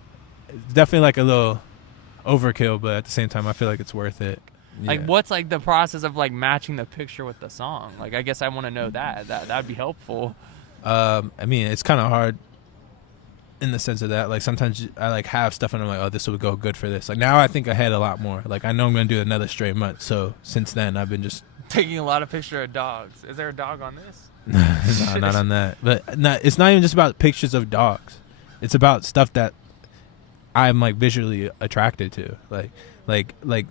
it's definitely like a little overkill, but at the same time, I feel like it's worth it. Like, what's like the process of like matching the picture with the song? Like, I guess I want to know that'd be helpful. I mean, it's kind of hard in the sense of that, like, sometimes I like have stuff and I'm like, oh, this would go good for this. Like now I think ahead a lot more. Like I know I'm gonna do another Stray Mutt, so since then I've been just taking a lot of pictures of dogs. Is there a dog on this? No, not on that. But it's not even just about pictures of dogs. It's about stuff that I'm like visually attracted to. Like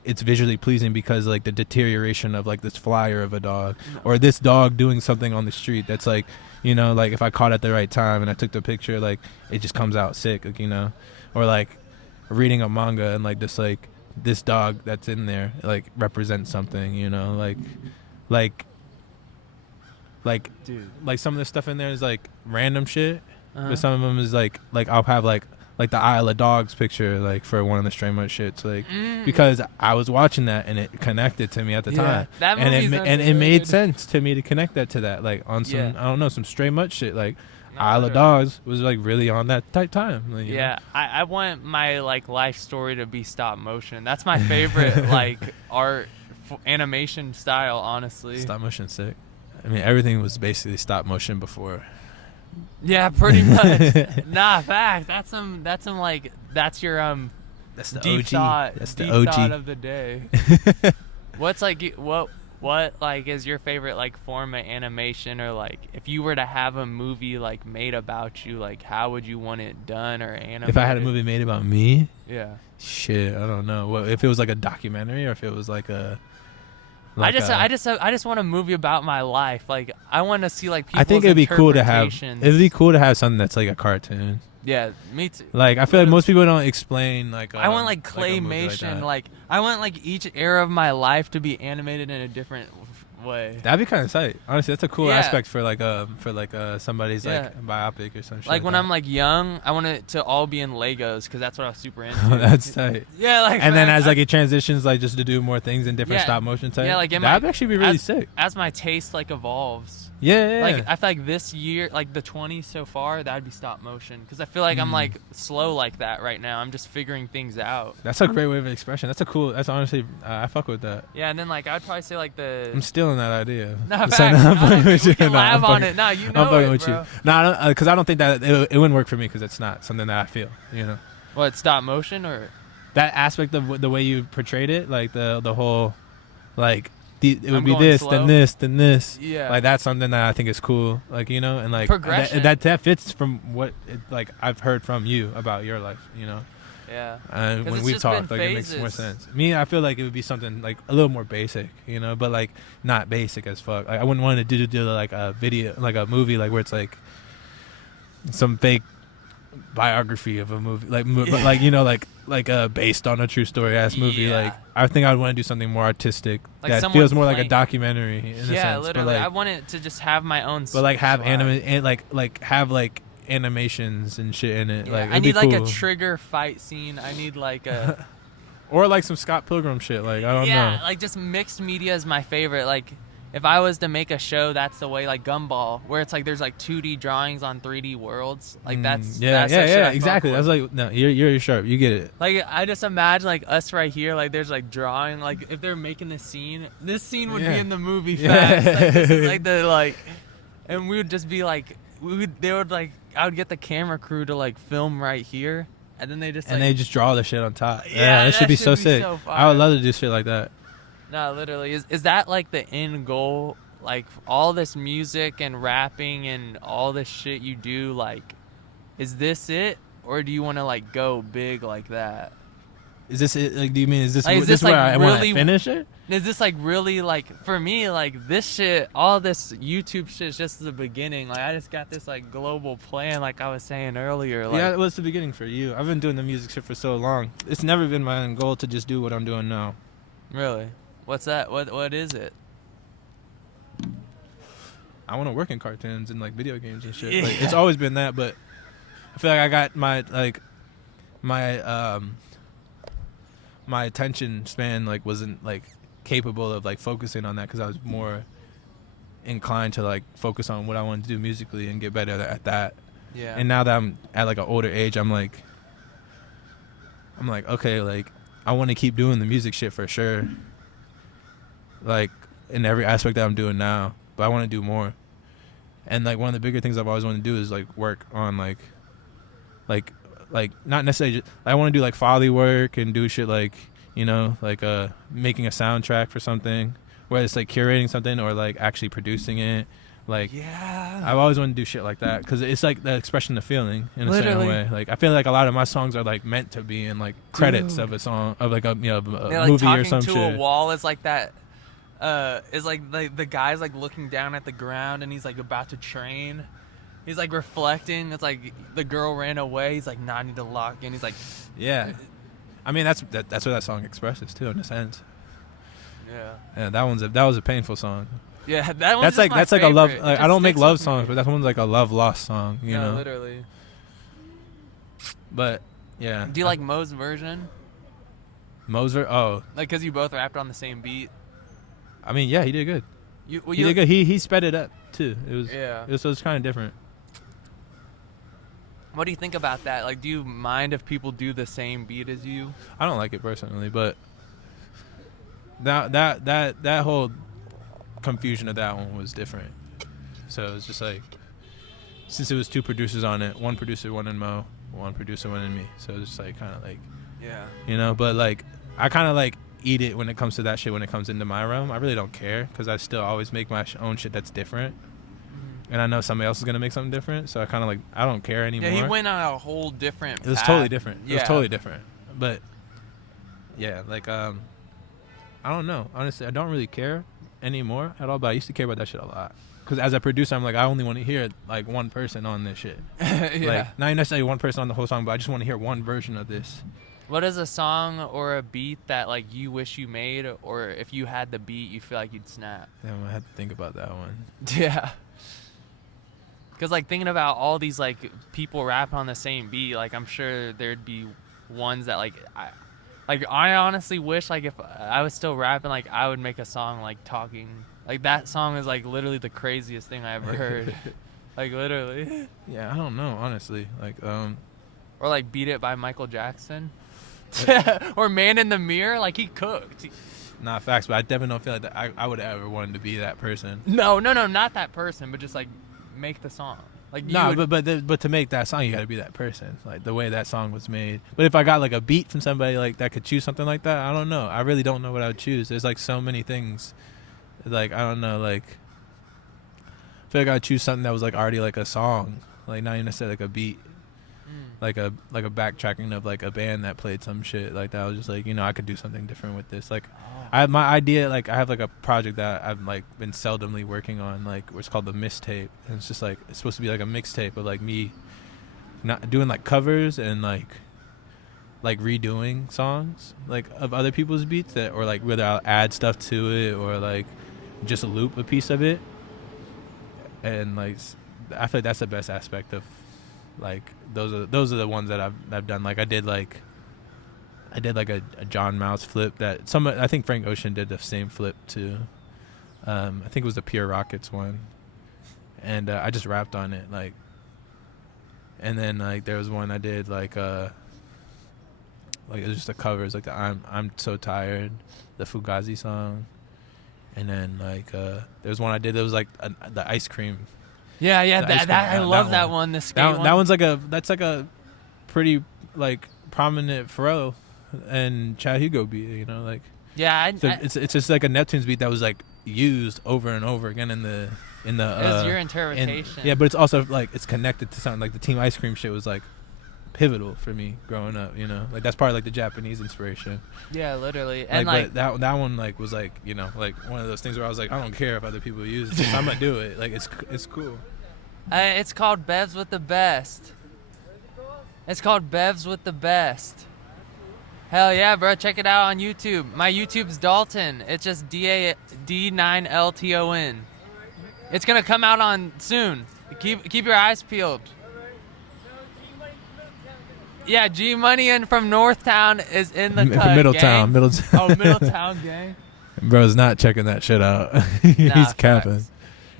it's visually pleasing because like the deterioration of like this flyer of a dog, or this dog doing something on the street that's like, you know, like if I caught at the right time and I took the picture, like it just comes out sick, like, you know, or like reading a manga and like this dog that's in there like represents something, you know, like dude, like some of the stuff in there is like random shit, but some of them is like I'll have like the Isle of Dogs picture, like for one of the Stray Mutt shits, like because I was watching that and it connected to me at the time, that and it made sense to me to connect that to that, like on some I don't know, some Stray Mutt shit, like Isle of Dogs was like really on that type time. Like, you know? I want my like life story to be stop motion. That's my favorite like art animation style, honestly. Stop motion sick. I mean, everything was basically stop motion before. Yeah, pretty much. Nah, fact. That's some like that's your that's the deep OG. thought. That's deep the OG thought of the day. What's like what like is your favorite like form of animation, or like if you were to have a movie like made about you, like how would you want it done or animated? If I had a movie made about me? Yeah. Shit, I don't know. Well, if it was like a documentary or if it was like I just want a movie about my life. Like I want to see like people's I think it'd be cool to have. interpretations. It'd be cool to have something that's like a cartoon. Yeah, me too. Like I feel like most people don't explain like. I want like a movie claymation. like that. I want like each era of my life to be animated in a different way. That'd be kind of sight. Honestly, that's a cool Yeah. aspect for somebody's Yeah. like biopic or some shit. Like when that. I'm like young, I want it to all be in Legos because that's what I was super into. That's tight. Yeah, like And then as like it transitions like just to do more things in different Yeah. stop motion type. Yeah, like that'd actually be really sick. as my taste like evolves. Yeah. Like I feel like this year, like the 20s so far, that'd be stop motion because I feel like I'm like slow like that right now. I'm just figuring things out. That's a great way of expression. That's honestly, I fuck with that. Yeah, and then like I'd probably say like the. I'm stealing that idea. No, I'm facts. fucking with We you. can No, I'm laugh on fucking- it. Nah, you know I'm fucking it, with bro. you. No, because I don't think that it wouldn't work for me because it's not something that I feel. You know, What, stop motion or? that aspect of the way you portrayed it, like the whole, like it would I'm be going this, slow. then this. Yeah. Like that's something that I think is cool. Like you know, and like Progression. that fits from what like I've heard from you about your life. You know. Yeah. When it's we've just talked, been like it makes more phases. sense. Me, I feel like it would be something like a little more basic, you know, but like not basic as fuck. Like I wouldn't want to do like a video, like a movie, like where it's like some fake biography of a movie, like but like you know, like based on a true story ass movie. Yeah. Like I think I'd want to do something more artistic Like that someone feels more like a playing- documentary in a sense. Yeah, literally. But I like, want it to just have my own. but like have swag. and like have like animations and shit in it. Yeah, Like I it'd need be like cool. a trigger fight scene. I need like a. Or like some Scott Pilgrim shit. Like I don't yeah, know. like just mixed media is my favorite. Like, if I was to make a show, that's the way. Like Gumball, where it's like there's like 2D drawings on 3D worlds. Like that's yeah, that's the shit I fuck exactly. with. That's like no, you're sharp. You get it. Like I just imagine like us right here. Like there's like drawing. Like if they're making this scene would Yeah. be in the movie Yeah. fast. Like, this is like the like, and we would just be like, they would like, I would get the camera crew to like film right here, and then they just And like, they just draw the shit on top. Yeah, that should be so be sick. so I would fire. love to do shit like that. No, literally. Is that like the end goal? Like all this music and rapping and all this shit you do, like, is this it? Or do you want to like go big like that? Is this it? Like, do you mean is this Like, is this this, where like, I want to really- finish it? Is this like really like, for me, like this shit, all this YouTube shit is just the beginning. Like I just got this like global plan, like I was saying earlier. Like, Yeah, it was the beginning for you. I've been doing the music shit for so long. It's never been my end goal to just do what I'm doing now. Really? What's that? What is it? I want to work in cartoons and like video games and shit. Yeah. Like, it's always been that, but I feel like I got my my attention span like wasn't like capable of like focusing on that because I was more inclined to like focus on what I wanted to do musically and get better at that. Yeah. And now that I'm at like an older age, I'm like okay, like I want to keep doing the music shit for sure. Like in every aspect that I'm doing now, but I want to do more. And like one of the bigger things I've always wanted to do is like work on like not necessarily just, I want to do like Foley work and do shit like, you know, like making a soundtrack for something, whether it's like curating something or like actually producing it. Like yeah. I've always wanted to do shit like that because it's like the expression of feeling in a certain Literally. way. Like I feel like a lot of my songs are like meant to be in like credits Dude. of a song of like a They're, like, movie talking or some to shit. a wall is like that. Is like the guy's like looking down at the ground and he's like about to train. He's like reflecting. It's like the girl ran away. He's like, nah, I need to lock in. He's like, Yeah, I mean that's what that song expresses too in a sense. yeah, Yeah, that was a painful song. yeah. That one's That's like a love. It Like, I just don't make sticks love with me. songs, but that one's like a love lost song. You No, know. literally. But yeah. Do you like Mo's version? Moser? Oh, Like, cause you both rapped on the same beat. I mean, yeah, he did good. You He did good. He sped it up too. It was Yeah. It was kind of different. What do you think about that? Like, do you mind if people do the same beat as you? I don't like it personally, but that whole confusion of that one was different. So it's just like, since it was two producers on it, one producer, one in Mo, one producer, one in me. So it's just like kind of like, Yeah. you know. But like, I kind of like eat it when it comes to that shit. When it comes into my realm, I really don't care because I still always make my own shit that's different. And I know somebody else is gonna make something different, so I kind of like I don't care anymore. Yeah, he went on a whole different. It was path. totally different. It Yeah. was totally different. But yeah, like I don't know. Honestly, I don't really care anymore at all, but I used to care about that shit a lot. Because as a producer, I'm like, I only want to hear like one person on this shit. Yeah. Like, not necessarily one person on the whole song, but I just want to hear one version of this. What is a song or a beat that like you wish you made, or if you had the beat, you feel like you'd snap? Damn, I had to think about that one. Yeah. Because like thinking about all these like people rapping on the same beat, like I'm sure there'd be ones that like I honestly wish like if I was still rapping, like I would make a song like talking. Like that song is like literally the craziest thing I ever heard. Like literally. Yeah, I don't know, honestly. Like, Or like Beat It by Michael Jackson. Or Man in the Mirror, like he cooked. not facts, but I definitely don't feel like that I would ever want to be that person. No, not that person, but just like make the song. Like but to make that song, you got to be that person, like the way that song was made. But if I got like a beat from somebody like that could choose something like that, I don't know. I really don't know what I would choose. There's like so many things. Like I don't know. Like I feel like I'd choose something that was like already like a song, like not even necessarily like a beat, like a backtracking of like a band that played some shit like that. I was just like, I could do something different with this. Like I have my idea. Like I have like a project that I've like been seldomly working on, like what's called the Mistape, and it's just like it's supposed to be like a mixtape of like me not doing like covers and like redoing songs like of other people's beats that, or like whether I'll add stuff to it or like just loop a piece of it. And like I feel like that's the best aspect of like those are the ones that I've done. Like I did like a John Mouse flip that I think Frank Ocean did the same flip too. I think it was the Pure Rockets one, and I just rapped on it like. And then like there was one I did like it was just the covers, like the I'm So Tired, the Fugazi song. And then like there's one I did that was like the ice cream. Yeah, I love that one. The skate one. That one's like a pretty like prominent Pharrell and Chad Hugo beat, like. Yeah, it's just like a Neptune's beat that was like used over and over again in the. It was your interpretation. Yeah, but it's also like it's connected to something like the Team Ice Cream shit was like pivotal for me growing up, like that's part of like the Japanese inspiration. Yeah, literally. And like but that one like was like like one of those things where I was like, I don't care if other people use it, I'm gonna do it. Like it's cool. It's called Bevs with the Best. It's called Bevs with the Best. Hell yeah, bro! Check it out on YouTube. My YouTube's Dalton. It's just D9LTON. It's gonna come out on soon. Keep your eyes peeled. Yeah, G Money and from Northtown is in the cut. Middletown. Oh, Middletown gang. Bro's not checking that shit out. He's capping.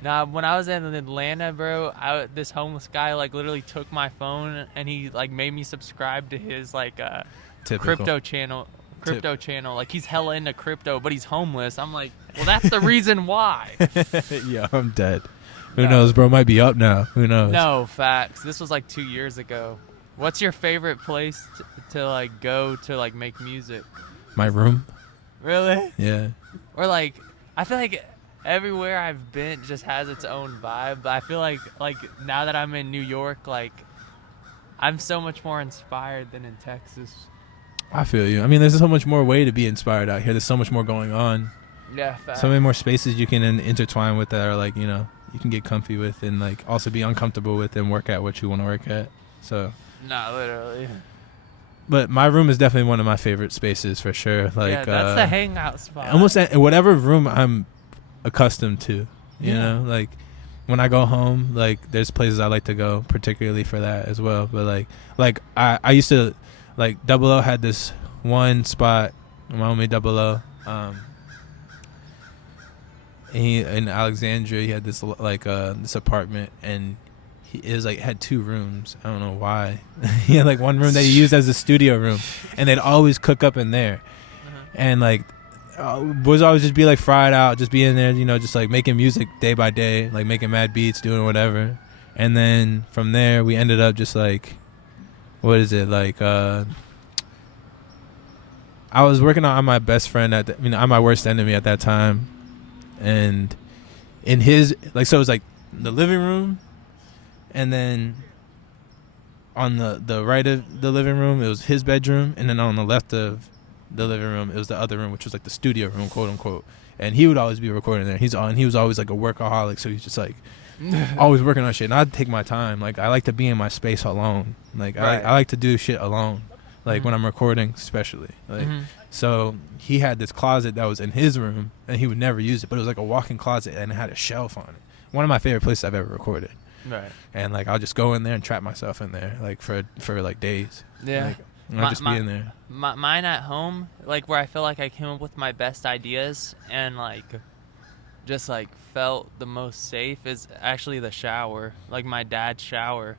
Nah, when I was in Atlanta, bro, this homeless guy like literally took my phone and he like made me subscribe to his like crypto channel. Like he's hella into crypto, but he's homeless. I'm like, well, that's the reason why. Yeah, I'm dead. Who knows, bro? Might be up now. Who knows? No, facts. This was like 2 years ago. What's your favorite place to like go to like make music? My room. Really? Yeah. Or like, I feel like everywhere I've been just has its own vibe. But I feel like now that I'm in New York, like I'm so much more inspired than in Texas. I feel you. I mean, there's so much more way to be inspired out here. There's so much more going on. Yeah, facts. So many more spaces you can intertwine with that are like, you can get comfy with and like also be uncomfortable with and work at what you want to work at. So. Nah, literally. But my room is definitely one of my favorite spaces for sure. Like, yeah, that's the hangout spot. Almost whatever room I'm accustomed to, you know, like when I go home, like there's places I like to go particularly for that as well. But like I used to, like Double O had this one spot, my homie Double O, he in Alexandria, he had this like this apartment, and it was like had 2 rooms. I don't know why. He had like one room that he used as a studio room, and they'd always cook up in there. And like boys always just be like fried out, just be in there, just like making music day by day, like making mad beats, doing whatever. And then from there we ended up just like, what is it, like I was working on my best friend on my worst enemy at that time, and in his like, so it was like the living room, and then on the right of the living room it was his bedroom, and then on the left of the living room. It was the other room, which was like the studio room, quote unquote. And he would always be recording there. He was always like a workaholic, so he's just like always working on shit. And I'd take my time. Like I like to be in my space alone. Like I like to do shit alone. Like when I'm recording, especially. Like so he had this closet that was in his room, and he would never use it, but it was like a walk-in closet, and it had a shelf on it. One of my favorite places I've ever recorded. Right. And like I'll just go in there and trap myself in there, like for like days. Yeah. Like, I'll just be in there. Mine at home, like where I feel like I came up with my best ideas and like just like felt the most safe is actually the shower, like my dad's shower.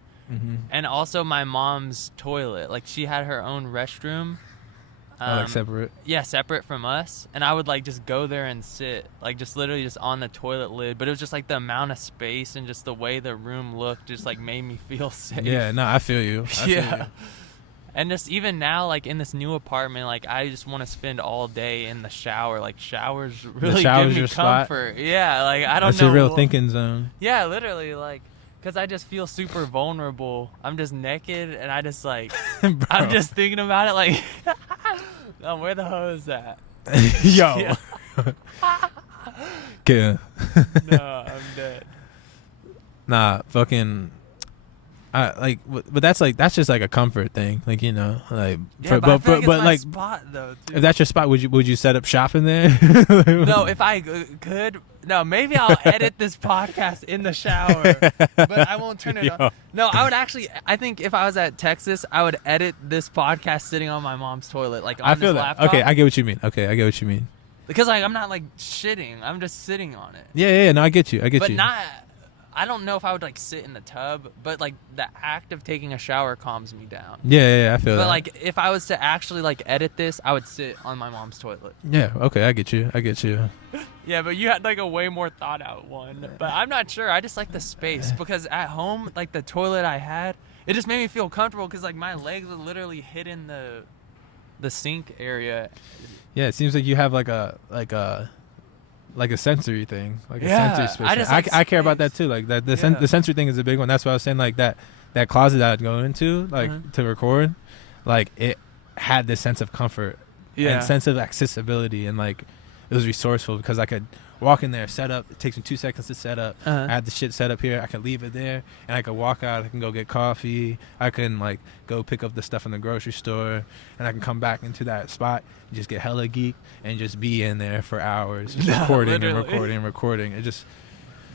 And also my mom's toilet. Like she had her own restroom. Like separate? Yeah, separate from us. And I would like just go there and sit, like just literally just on the toilet lid. But it was just like the amount of space and just the way the room looked just like made me feel safe. Yeah, no, I feel you. I feel you. And just even now, like in this new apartment, like I just want to spend all day in the shower. Like showers really give me comfort. Spot? Yeah, like I don't know. That's your real thinking zone. Yeah, literally, like. Because I just feel super vulnerable. I'm just naked, and I just, like, I'm just thinking about it, like, oh, where the hose at? Yo. Yeah. No, I'm dead. Nah, fucking... but that's just like a comfort thing, like, you know, like. Yeah, but I feel like it's my spot though. Too. If that's your spot, would you set up shop in there? No, if I could, no, maybe I'll edit this podcast in the shower, but I won't turn it on. No, I would actually. I think if I was at Texas, I would edit this podcast sitting on my mom's toilet, like on I feel this that. laptop. Okay, I get what you mean. Because like I'm not like shitting, I'm just sitting on it. Yeah, no, I get you. But not. I don't know if I would like sit in the tub, but like the act of taking a shower calms me down. Yeah, I feel that. But like if I was to actually like edit this, I would sit on my mom's toilet. Yeah, okay, I get you. Yeah, but you had like a way more thought out one. But I'm not sure. I just like the space because at home, like the toilet I had, it just made me feel comfortable because like my legs would literally hit in the sink area. Yeah, it seems like you have like a sensory thing, like a sensory space. I care about that too. Like that, the sensory thing is a big one. That's why I was saying like that closet that I'd go into, like to record, like it had this sense of comfort and sense of accessibility, and like it was resourceful because I could walk in there, set up. It takes me 2 seconds to set up. I had the shit set up here. I could leave it there, and I could walk out. I can go get coffee. I can like go pick up the stuff in the grocery store, and I can come back into that spot and just get hella geek and just be in there for hours, just recording and recording. It just.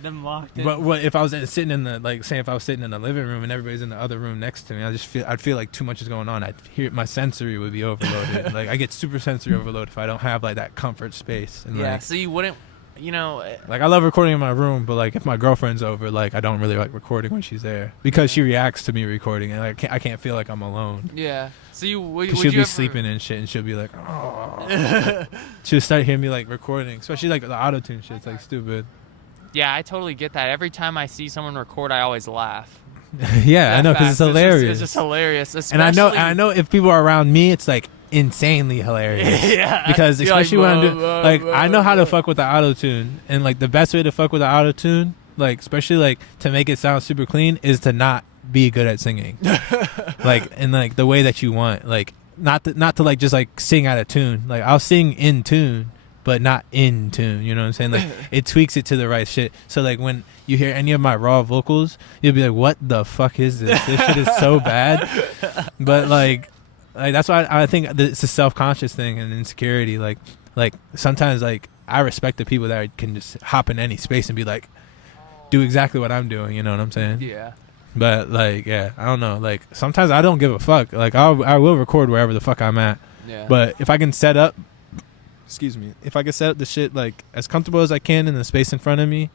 Them locked in. But what if I was sitting in the if I was sitting in the living room and everybody's in the other room next to me? I'd feel like too much is going on. I'd hear my sensory would be overloaded. Like I get super sensory overload if I don't have like that comfort space. And yeah, so you wouldn't. You know, like I love recording in my room, but like if my girlfriend's over, like I don't really like recording when she's there because she reacts to me recording, and I can't feel like I'm alone. Yeah. So she'll be sleeping and shit, and she'll be like, oh. She'll start hearing me like recording, especially like the auto tune shit. It's like stupid. Yeah, I totally get that. Every time I see someone record, I always laugh. Yeah, I know because it's hilarious. It's just hilarious. And I know if people are around me, it's like insanely hilarious. Yeah. Because especially when I'm doing like I know how to fuck with the auto tune, and like the best way to fuck with the auto tune, like especially like to make it sound super clean, is to not be good at singing. Like in like the way that you want, like not to like just like sing out of tune. Like I'll sing in tune, but not in tune. You know what I'm saying? Like it tweaks it to the right shit. So like when you hear any of my raw vocals, you'll be like, "What the fuck is this? This shit is so bad." But like that's why I think it's a self-conscious thing and insecurity. Like sometimes like I respect the people that can just hop in any space and be like, do exactly what I'm doing. You know what I'm saying? Yeah. But like, yeah, I don't know. Like sometimes I don't give a fuck. Like I will record wherever the fuck I'm at. Yeah. But if I can set up, if I can set up the shit like as comfortable as I can in the space in front of me,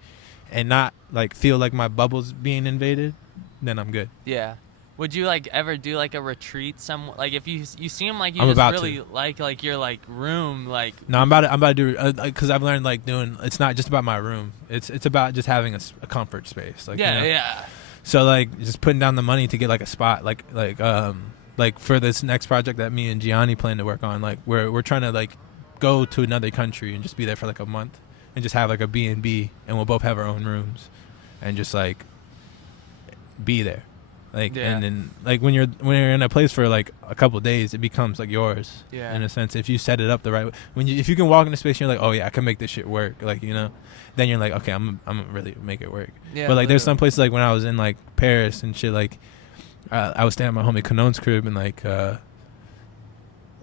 and not like feel like my bubble's being invaded, then I'm good. Yeah. Would you like ever do like a retreat like if you seem like you just really like your like room like No, I'm about to do because I've learned like doing it's not just about my room. It's about just having a comfort space. Like yeah, you know? Yeah. So like just putting down the money to get like a spot like for this next project that me and Gianni plan to work on, like we're trying to like go to another country and just be there for like a month and just have like a B&B, and we'll both have our own rooms and just like be there. Like, Yeah. and then like when you're in a place for like a couple of days, it becomes like yours. Yeah. In a sense, if you set it up the right way. If you can walk into space, and you're like, oh yeah, I can make this shit work. Like, you know, then you're like, okay, I'm gonna really make it work. Yeah. But like, there's some places like when I was in like Paris and shit, like I was staying at my homie Canon's crib, and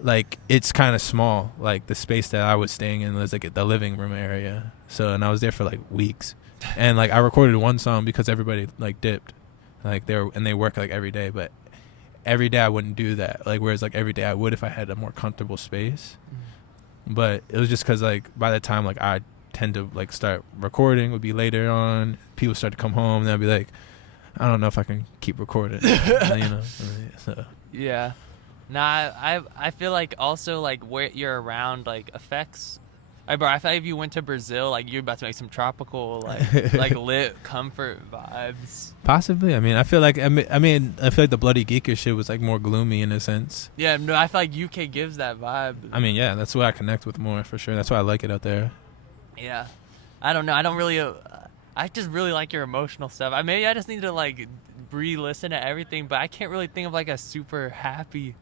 like it's kind of small. Like the space that I was staying in was like the living room area. So, and I was there for like weeks, and like I recorded one song because everybody like dipped. Like they work like every day, but every day I wouldn't do that. Like, whereas like every day I would if I had a more comfortable space. But it was just because like by the time like I tend to like start recording would be later on, people start to come home, and I'd be like, I don't know if I can keep recording. You know. So. Yeah. Nah, I feel like also like where you're around like affects. Bro, I feel like if you went to Brazil, like you're about to make some tropical, like lit comfort vibes. Possibly. I mean, I feel like I feel like the Bloody Geeker shit was like more gloomy in a sense. Yeah, no, I feel like UK gives that vibe. I mean, yeah, that's what I connect with more for sure. That's why I like it out there. Yeah, I don't know. I don't really. I just really like your emotional stuff. Maybe I just need to like re-listen to everything, but I can't really think of like a super happy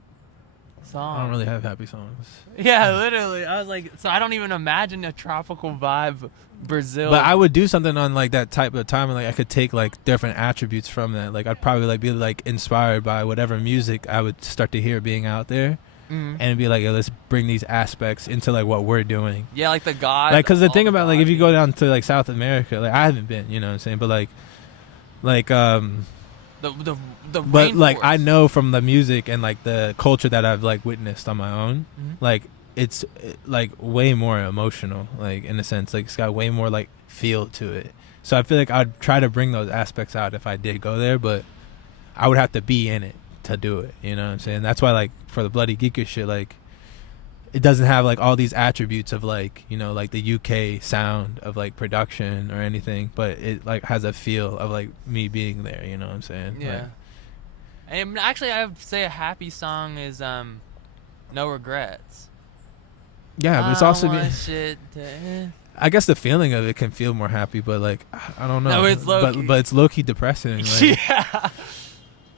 song. I don't really have happy songs. Yeah, literally. I was like, so I don't even imagine a tropical vibe Brazil. But I would do something on like that type of time, and like I could take like different attributes from that. Like I'd probably like be like inspired by whatever music I would start to hear being out there, and be like, yo, let's bring these aspects into like what we're doing. Yeah, like the God. Like, because the thing about like if you go down to like South America, like I haven't been, you know what I'm saying, but like the but like rainforest. I know from the music and like the culture that I've like witnessed on my own, like it's like way more emotional, like in a sense, like it's got way more like feel to it. So I feel like I'd try to bring those aspects out if I did go there, but I would have to be in it to do it, you know what I'm saying? That's why like for the Bloody Geeker shit, like it doesn't have like all these attributes of like, you know, like the UK sound of like production or anything, but it like has a feel of like me being there, you know what I'm saying? Yeah. Like, And actually, I would say a happy song is No Regrets. yeah, but it's also I guess the feeling of it can feel more happy, but like I don't know. No, it's low-key. But it's low key depressing. Like, Yeah.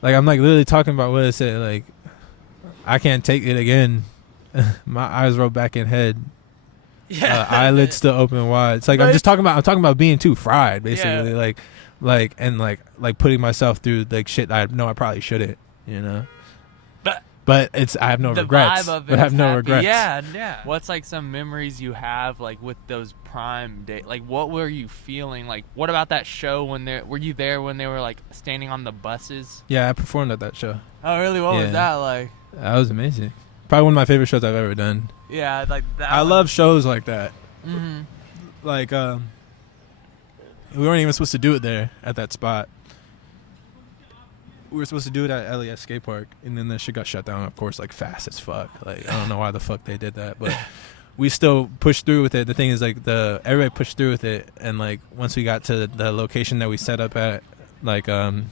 like I'm like literally talking about what it said. Like I can't take it again. My eyes roll back in head. Yeah. Eyelids still open wide. It's like I'm talking about being too fried, basically. Yeah. Like putting myself through like shit I know I probably shouldn't, you know. But it's I have no the regrets. vibe of it But I have is no happy. regrets. Yeah, yeah. What's like some memories you have like with those prime days? Like what were you feeling? Like what about that show when were you there when they were like standing on the buses? Yeah, I performed at that show. Oh really? What was Yeah. that like? That was amazing. Probably one of my favorite shows I've ever done. Yeah, like that. I love shows like that. Mm-hmm. Like we weren't even supposed to do it there at that spot. We were supposed to do it at LES skate park, and then that shit got shut down, of course, like fast as fuck. Like I don't know why the fuck they did that, but we still pushed through with it. The thing is, like everybody pushed through with it, and like once we got to the location that we set up at, like I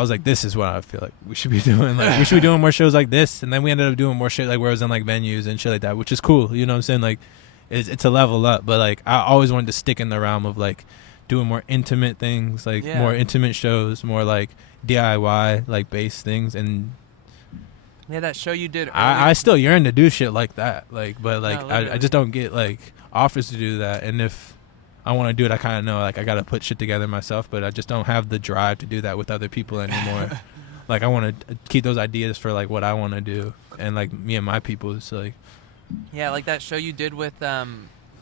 was like, this is what I feel like we should be doing. Like we should be doing more shows like this, and then we ended up doing more shit like where it was in like venues and shit like that, which is cool. You know what I'm saying? Like it's a level up, but like I always wanted to stick in the realm of like doing more intimate things, like more intimate shows, more like DIY like bass things. And yeah, that show you did. I still yearn to do shit like that, like, but like No, I just don't get like offers to do that. And if I want to do it, I kind of know like I gotta put shit together myself, but I just don't have the drive to do that with other people anymore. Like I want to keep those ideas for like what I want to do, and like me and my people. So like yeah, like that show you did with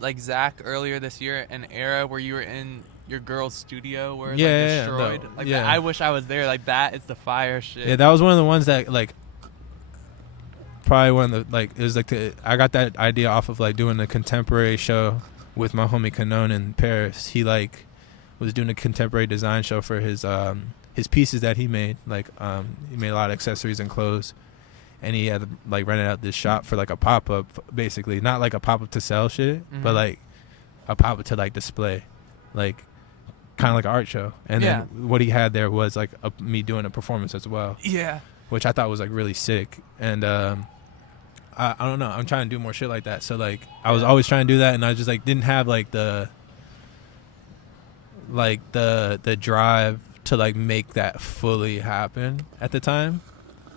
like Zach earlier this year, an era where you were in your girl's studio where it's like destroyed. Like that, I wish I was there. Like that is the fire shit. Yeah, that was one of the ones that like probably one of the like it was like I got that idea off of like doing a contemporary show with my homie Canon in Paris. He like was doing a contemporary design show for his pieces that he made. Like he made a lot of accessories and clothes, and he had like rented out this shop for like a pop-up, basically not like a pop-up to sell shit, but like a pop-up to like display, like kind of like an art show. And then what he had there was like me doing a performance as well, which I thought was like really sick. And I don't know, I'm trying to do more shit like that. So like I was always trying to do that, and I just like didn't have like the drive to like make that fully happen at the time.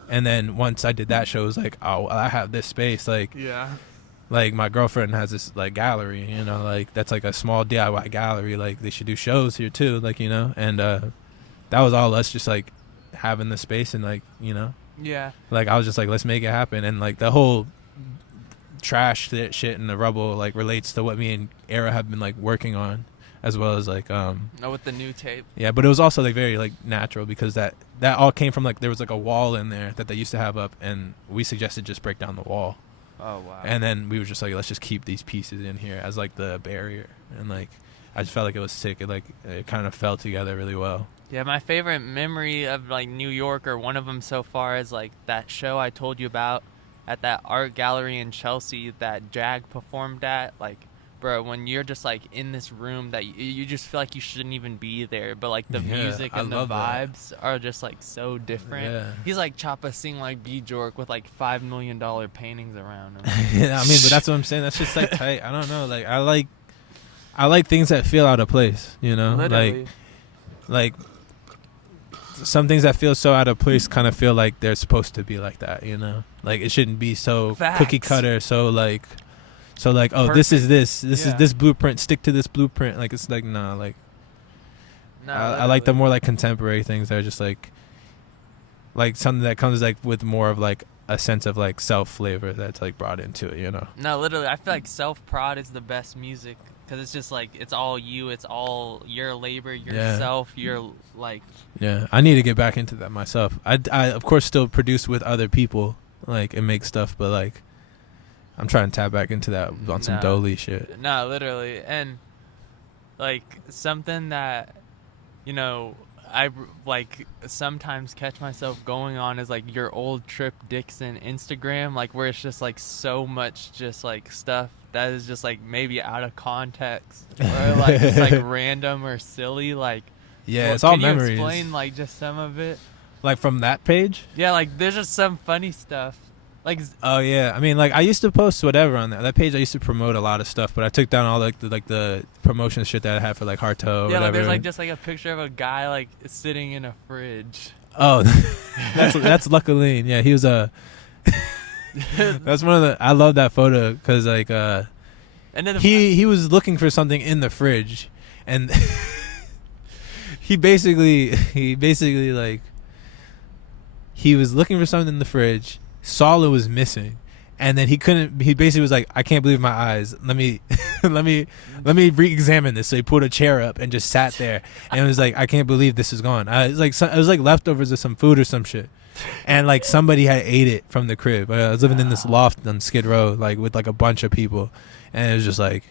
And then once I did that show, it was like, oh, I have this space. Like, Yeah. like my girlfriend has this like gallery, you know, like that's like a small DIY gallery. Like they should do shows here too, like, you know. And that was all us just like having the space and like, you know. Yeah. Like I was just like, let's make it happen. And like the whole trash shit and the rubble like relates to what me and Era have been like working on, as well as like with the new tape. Yeah, but it was also like very like natural because that all came from like there was like a wall in there that they used to have up, and we suggested just break down the wall. Oh wow. And then we were just like, let's just keep these pieces in here as like the barrier, and like I just felt like it was sick. It kind of fell together really well. Yeah, my favorite memory of like New York, or one of them so far, is like that show I told you about at that art gallery in Chelsea that Jag performed at. Like, bro, when you're just like in this room that you just feel like you shouldn't even be there, but like the music and the vibes are just like so different. Yeah. He's like Choppa Sing like Bjork with like $5 million paintings around him. Yeah, I mean, but that's what I'm saying. That's just like tight. I don't know. Like I like things that feel out of place, you know? Literally. Like some things that feel so out of place kind of feel like they're supposed to be like that, you know? Like it shouldn't be so cookie cutter, so like oh, perfect. This is this blueprint, stick to this blueprint. Like it's like nah, like I like the more like contemporary things that are just like something that comes like with more of like a sense of like self flavor that's like brought into it, you know? No, literally, I feel like self-prod is the best music because it's just like it's all you, it's all your labor, yourself, you're like. Yeah, I need to get back into that myself. I of course still produce with other people, like and make stuff, but like I'm trying to tap back into that on some Dolly shit. No, literally, and like something that, you know, I like sometimes catch myself going on is like your old Trip Dixon Instagram, like where it's just like so much just like stuff that is just like maybe out of context or like just like random or silly. Like, yeah, it's all memories. Can you explain like just some of it? Like from that page? Yeah, like there's just some funny stuff. Like, oh yeah, I mean, like I used to post whatever on that page. I used to promote a lot of stuff, but I took down all like the promotion shit that I had for like Harto. Or yeah, whatever. like there's like just like a picture of a guy like sitting in a fridge. Oh, that's Luckily, yeah, he was a. That's one of the. I love that photo because like and then he was looking for something in the fridge, and he basically like he was looking for something in the fridge. Saw it was missing, and then he basically was like, I can't believe my eyes, let me re-examine this. So he pulled a chair up and just sat there and was like, I can't believe this is gone. It was like leftovers of some food or some shit, and like somebody had ate it from the crib. I was living in this loft on Skid Row like with like a bunch of people, and it was just like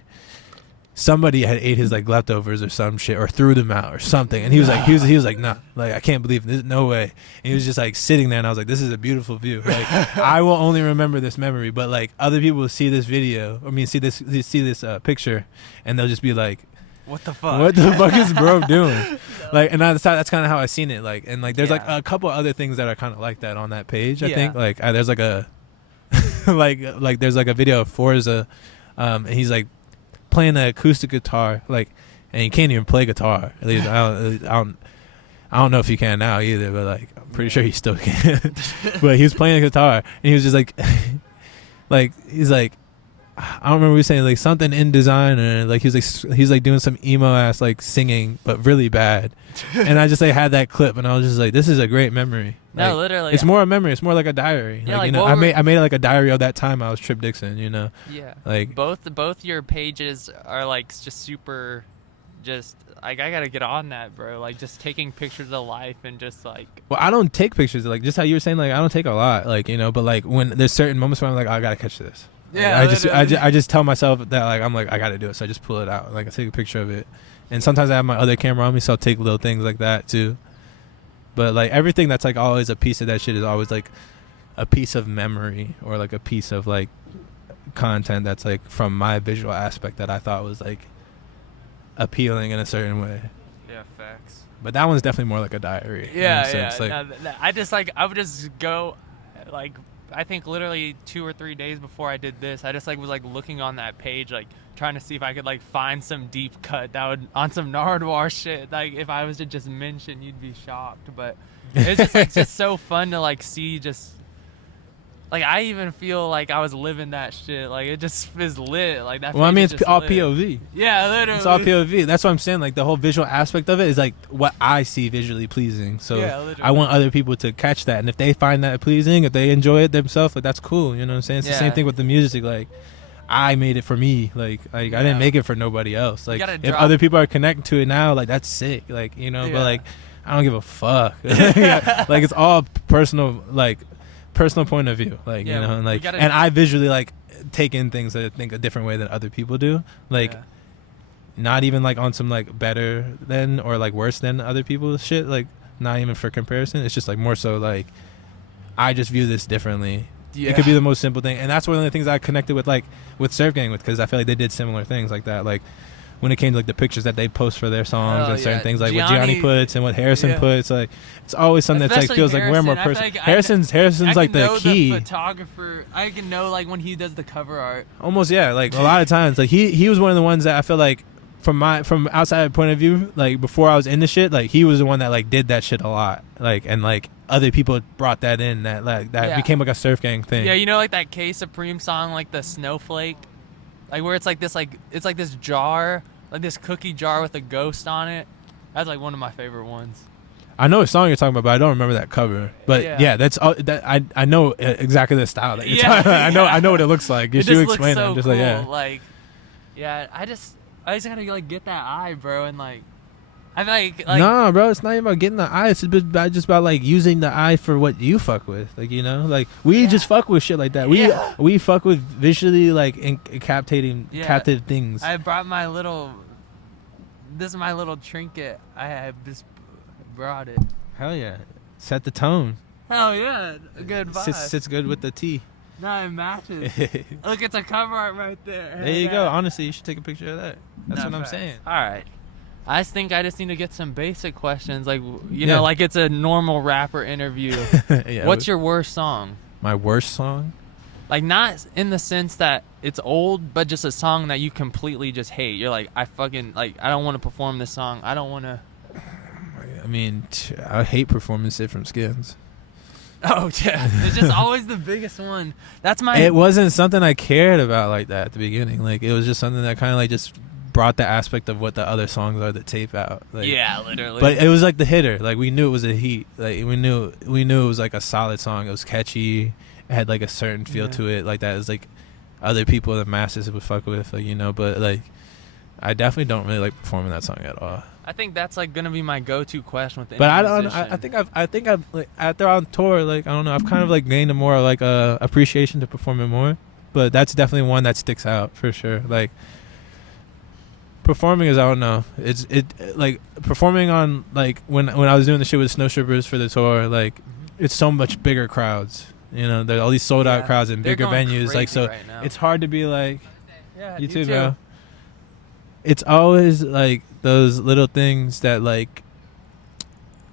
somebody had ate his like leftovers or some shit or threw them out or something, and he was like nah, like I can't believe this, no way. And he was just like sitting there, and I was like, this is a beautiful view. Like I will only remember this memory, but like other people will see this video, see this picture, and they'll just be like, what the fuck is bro doing? Like, and that's kind of how I seen it. Like, and like there's like a couple other things that are kind of like that on that page. I think like there's like a like there's like a video of Forza, and he's like playing the acoustic guitar, like, and he can't even play guitar. At least I don't know if he can now either, but like I'm pretty sure he still can. But he was playing the guitar, and he was just like, like he's like, I don't remember what he was saying, like something in design, or like he's like doing some emo ass like singing, but really bad. And I just like had that clip, and I was just like, this is a great memory. No, like, literally, it's more a memory. It's more like a diary. Yeah, like, you like know, I made like a diary of that time I was Trip Dixon. You know. Yeah. Like both your pages are like just super, just like I gotta get on that, bro. Like just taking pictures of life and just like. Well, I don't take pictures. Like just how you were saying, like I don't take a lot. Like, you know, but like when there's certain moments where I'm like, I gotta catch this. Yeah. Like, I just tell myself that like I'm like I gotta do it, so I just pull it out. Like I take a picture of it, and sometimes I have my other camera on me, so I'll take little things like that too. But like everything that's like always a piece of that shit is always like a piece of memory or like a piece of like content that's like from my visual aspect that I thought was like appealing in a certain way. Yeah, facts. But that one's definitely more like a diary. Yeah, yeah. Like, I just like I would just go like I think literally 2 or 3 days before I did this, I just like was like looking on that page, like trying to see if I could like find some deep cut that would on some Nardwuar shit. Like if I was to just mention, you'd be shocked. But it's just like just so fun to like see just. Like, I even feel like I was living that shit. Like, it just is lit. Like, that. Well, I mean, it's all lit. POV. Yeah, literally. It's all POV. That's what I'm saying. Like, the whole visual aspect of it is, like, what I see visually pleasing. So, yeah, I want other people to catch that. And if they find that pleasing, if they enjoy it themselves, like, that's cool. You know what I'm saying? It's the same thing with the music. Like, I made it for me. Like I didn't make it for nobody else. Like, if other people are connecting to it now, like, that's sick. Like, you know, but, like, I don't give a fuck. Like, it's all personal, like, personal point of view, like, you know, and like, and I visually like take in things that I think a different way than other people do, like, not even like on some like better than or like worse than other people's shit, like, not even for comparison. It's just like more so like I just view this differently. It could be the most simple thing, and that's one of the things I connected with, like with Surf Gang, with, because I feel like they did similar things like that, like when it came to like the pictures that they post for their songs and certain things, like what Gianni puts and what Harrison puts, like it's always something that's like feels like we're more personal. Like Harrison's like the key. The photographer, I can know like when he does the cover art. Almost, yeah. Like a lot of times, like he was one of the ones that I feel like from outside point of view, like before I was into shit, like he was the one that like did that shit a lot, like, and like other people brought that in, that like that became like a Surf Gang thing. Yeah, you know, like that K Supreme song, like the Snowflake. Like where it's like this jar, like this cookie jar with a ghost on it. That's like one of my favorite ones. I know what song you're talking about, but I don't remember that cover. But that's that I know exactly the style that you're talking about. I know what it looks like. It just explain looks so it. I'm just cool. like, I just gotta like get that eye, bro, and like I like nah, bro, it's not even about getting the eye. It's just about like using the eye for what you fuck with, like, you know, like we just fuck with shit like that. We fuck with visually like captive things. I brought my little. This is my little trinket. I just brought it. Hell yeah, set the tone. Hell yeah, good vibe. Sits good with the tea. No, it matches. Look, it's a cover art right there. There you go. Honestly, you should take a picture of that. That's what I'm saying. All right. I think I just need to get some basic questions, like, you know, like it's a normal rapper interview. What's your worst song? My worst song? Like, not in the sense that it's old, but just a song that you completely just hate. You're like, I don't want to perform this song. I don't want to. I mean, I hate performing Sit from Skins. Oh, yeah. It's just always the biggest one. That's my. It wasn't something I cared about like that at the beginning. Like, it was just something that kind of like just brought the aspect of what the other songs are that tape out. Like, yeah, literally. But it was like the hitter. Like, we knew it was a heat. Like, we knew it was like a solid song. It was catchy. It had like a certain feel to it. Like, that is like other people, the masses would fuck with. Like, you know. But like, I definitely don't really like performing that song at all. I think that's like gonna be my go-to question with. But I don't. I think I've like after on tour, like, I don't know. I've kind of like gained a more like appreciation to performing more. But that's definitely one that sticks out for sure. Like, performing is, I don't know. It's like performing on like when I was doing the shit with Snow Strippers for the tour. Like, it's so much bigger crowds. You know, there's all these sold out crowds and bigger venues. Like, so it's hard to be like, you too, bro. It's always like those little things that like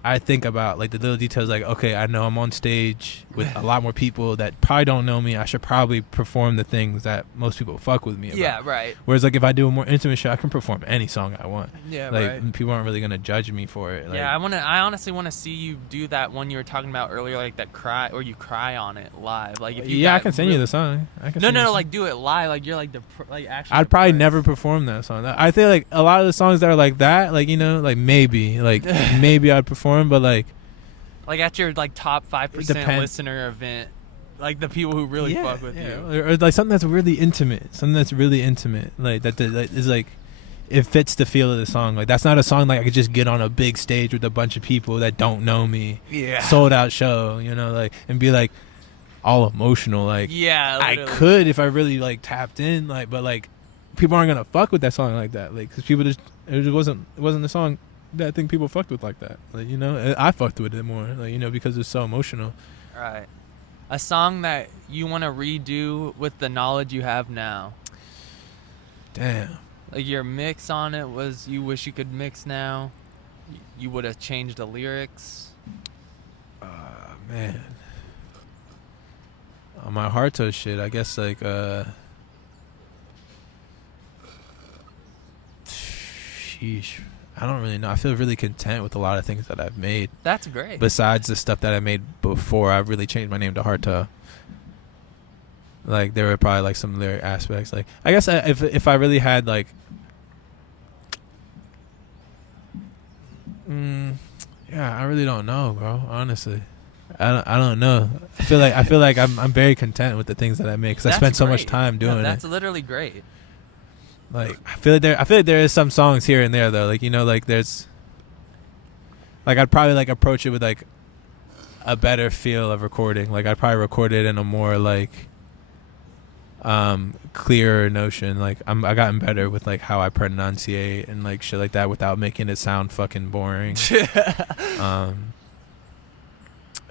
I think about, like the little details, like, okay, I know I'm on stage with a lot more people that probably don't know me. I should probably perform the things that most people fuck with me about. Yeah, right. Whereas like if I do a more intimate show, I can perform any song I want. Yeah, like, right. People aren't really gonna judge me for it. Like, yeah, I honestly want to see you do that one you were talking about earlier, like that cry, or you cry on it live. Like, if you I can send you the song. No, like do it live. Like, you're like actually. I'd probably never perform that song. I think like a lot of the songs that are like that, like, you know, like maybe I'd perform, but like at your like top 5% listener event, like the people who really fuck with you, or like something that's really intimate, like that is like it fits the feel of the song. Like, that's not a song like I could just get on a big stage with a bunch of people that don't know me, sold out show, you know, like, and be like all emotional. Like, I could if I really like tapped in, like, but like people aren't gonna fuck with that song like that, like, because it wasn't the song that I think people fucked with like that. Like, you know, I fucked with it more, like, you know, because it's so emotional. Right. A song that you want to redo with the knowledge you have now. Damn. Like, your mix on it was you wish you could mix now. You would have changed the lyrics. Man. my harto shit, I guess like sheesh. I don't really know. I feel really content with a lot of things that I've made. That's great. Besides the stuff that I made before, I really changed my name to Harto. Like there were probably like some lyric aspects. Like I guess if I really had like, yeah, I really don't know, bro. Honestly, I don't know. I feel like I'm very content with the things that I make because I spent so much time doing it. That's literally great. Like I feel like there is some songs here and there though. Like like there's like I'd probably like approach it with like a better feel of recording. Like I'd probably record it in a more like clearer notion. Like I gotten better with like how I pronunciate and like shit like that without making it sound fucking boring. I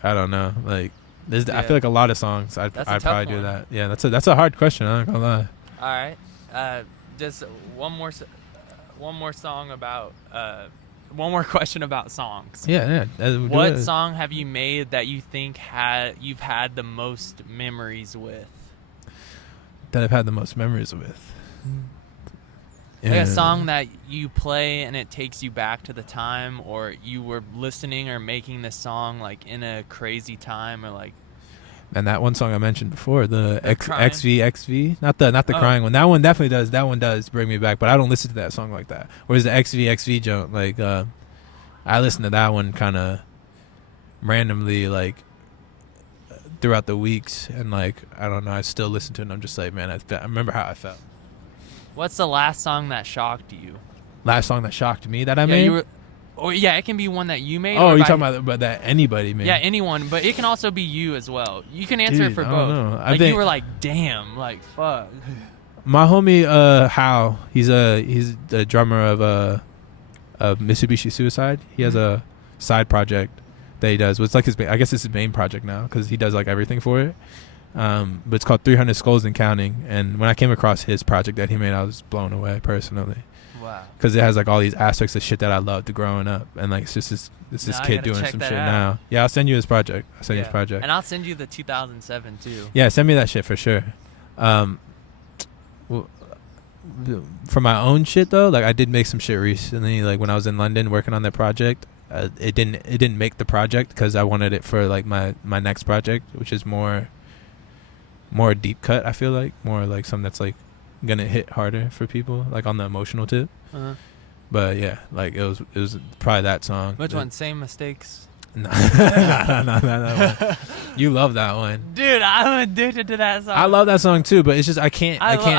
don't know. Like I feel like a lot of songs I'd probably do that. Yeah, that's a hard question. I'm not gonna lie. All right. Just one more song about one more question about songs. Yeah. What song have you made that you think you've had the most memories with? That I've had the most memories with. Like a song that you play and it takes you back to the time, or you were listening or making this song like in a crazy time, or like. And that one song I mentioned before, the XV, not the crying one. That one definitely does. That one does bring me back, but I don't listen to that song like that. Whereas the XV joke, like I listen to that one kind of randomly, like throughout the weeks, and like I don't know, I still listen to it and I'm just like, man, I remember how I felt. What's the last song that shocked you? Last song that shocked me that I made? It can be one that you made. Oh, you're talking about that anybody made? Yeah, anyone, but it can also be you as well. You can answer it for both. Know. Like you were like, damn, like fuck. My homie Hal, he's the drummer of Mitsubishi Suicide. He has a side project that he does. It's like I guess it's his main project now because he does like everything for it. But it's called 300 Skulls and Counting. And when I came across his project that he made, I was blown away personally. Wow. Because it has like all these aspects of shit that I loved growing up, and like it's just this kid doing some shit now. Yeah, I'll send you his project. And I'll send you the 2007 too. Yeah, send me that shit for sure. For my own shit though, like I did make some shit recently. Like when I was in London working on that project, it didn't make the project because I wanted it for like my next project, which is more deep cut. I feel like more like something that's like gonna hit harder for people, like on the emotional tip. But yeah, like it was probably that song. Which one? Same Mistakes? No, that one. You love that one, dude. I'm addicted to that song. I love that song too, but it's just I can't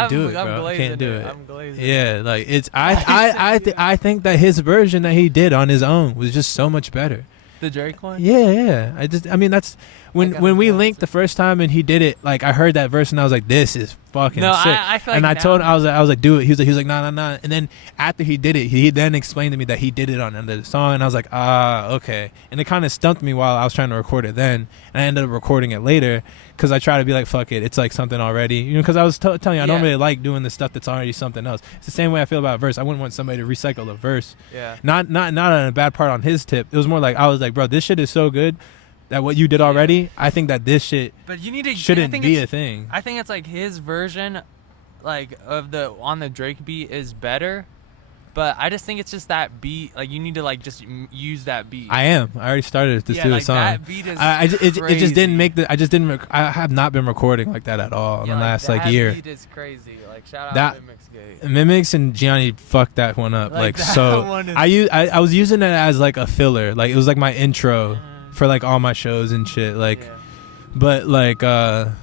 do it, bro. I can't do it. I'm glazing. Yeah, like it's I think that his version that he did on his own was just so much better. The Drake one? Yeah. I mean that's when we linked the first time and he did it, like I heard that verse and I was like, this is fucking sick. I feel like and I told him I was like, do it. He was like, nah. And then after he did it, he then explained to me that he did it on the song, and I was like, okay. And it kind of stumped me while I was trying to record it then, and I ended up recording it later because I try to be like, fuck it, it's like something already, because I was telling you I don't really like doing the stuff that's already something else. It's the same way I feel about a verse. I wouldn't want somebody to recycle a verse. Yeah. Not on a bad part on his tip. It was more like I was like, bro, this shit is so good that what you did already, I think that this shit shouldn't be a thing. I think it's like his version, like of the on the Drake beat is better, but I just think it's just that beat. Like you need to like just use that beat. I already started to do a song. That beat is it just didn't make the. I have not been recording like that at all in the last like year. That beat is crazy. Like shout out to Mimics and Gianni fucked that one up. Like so, I was using it as like a filler. Like it was like my intro for like all my shows and shit. Like, but like that's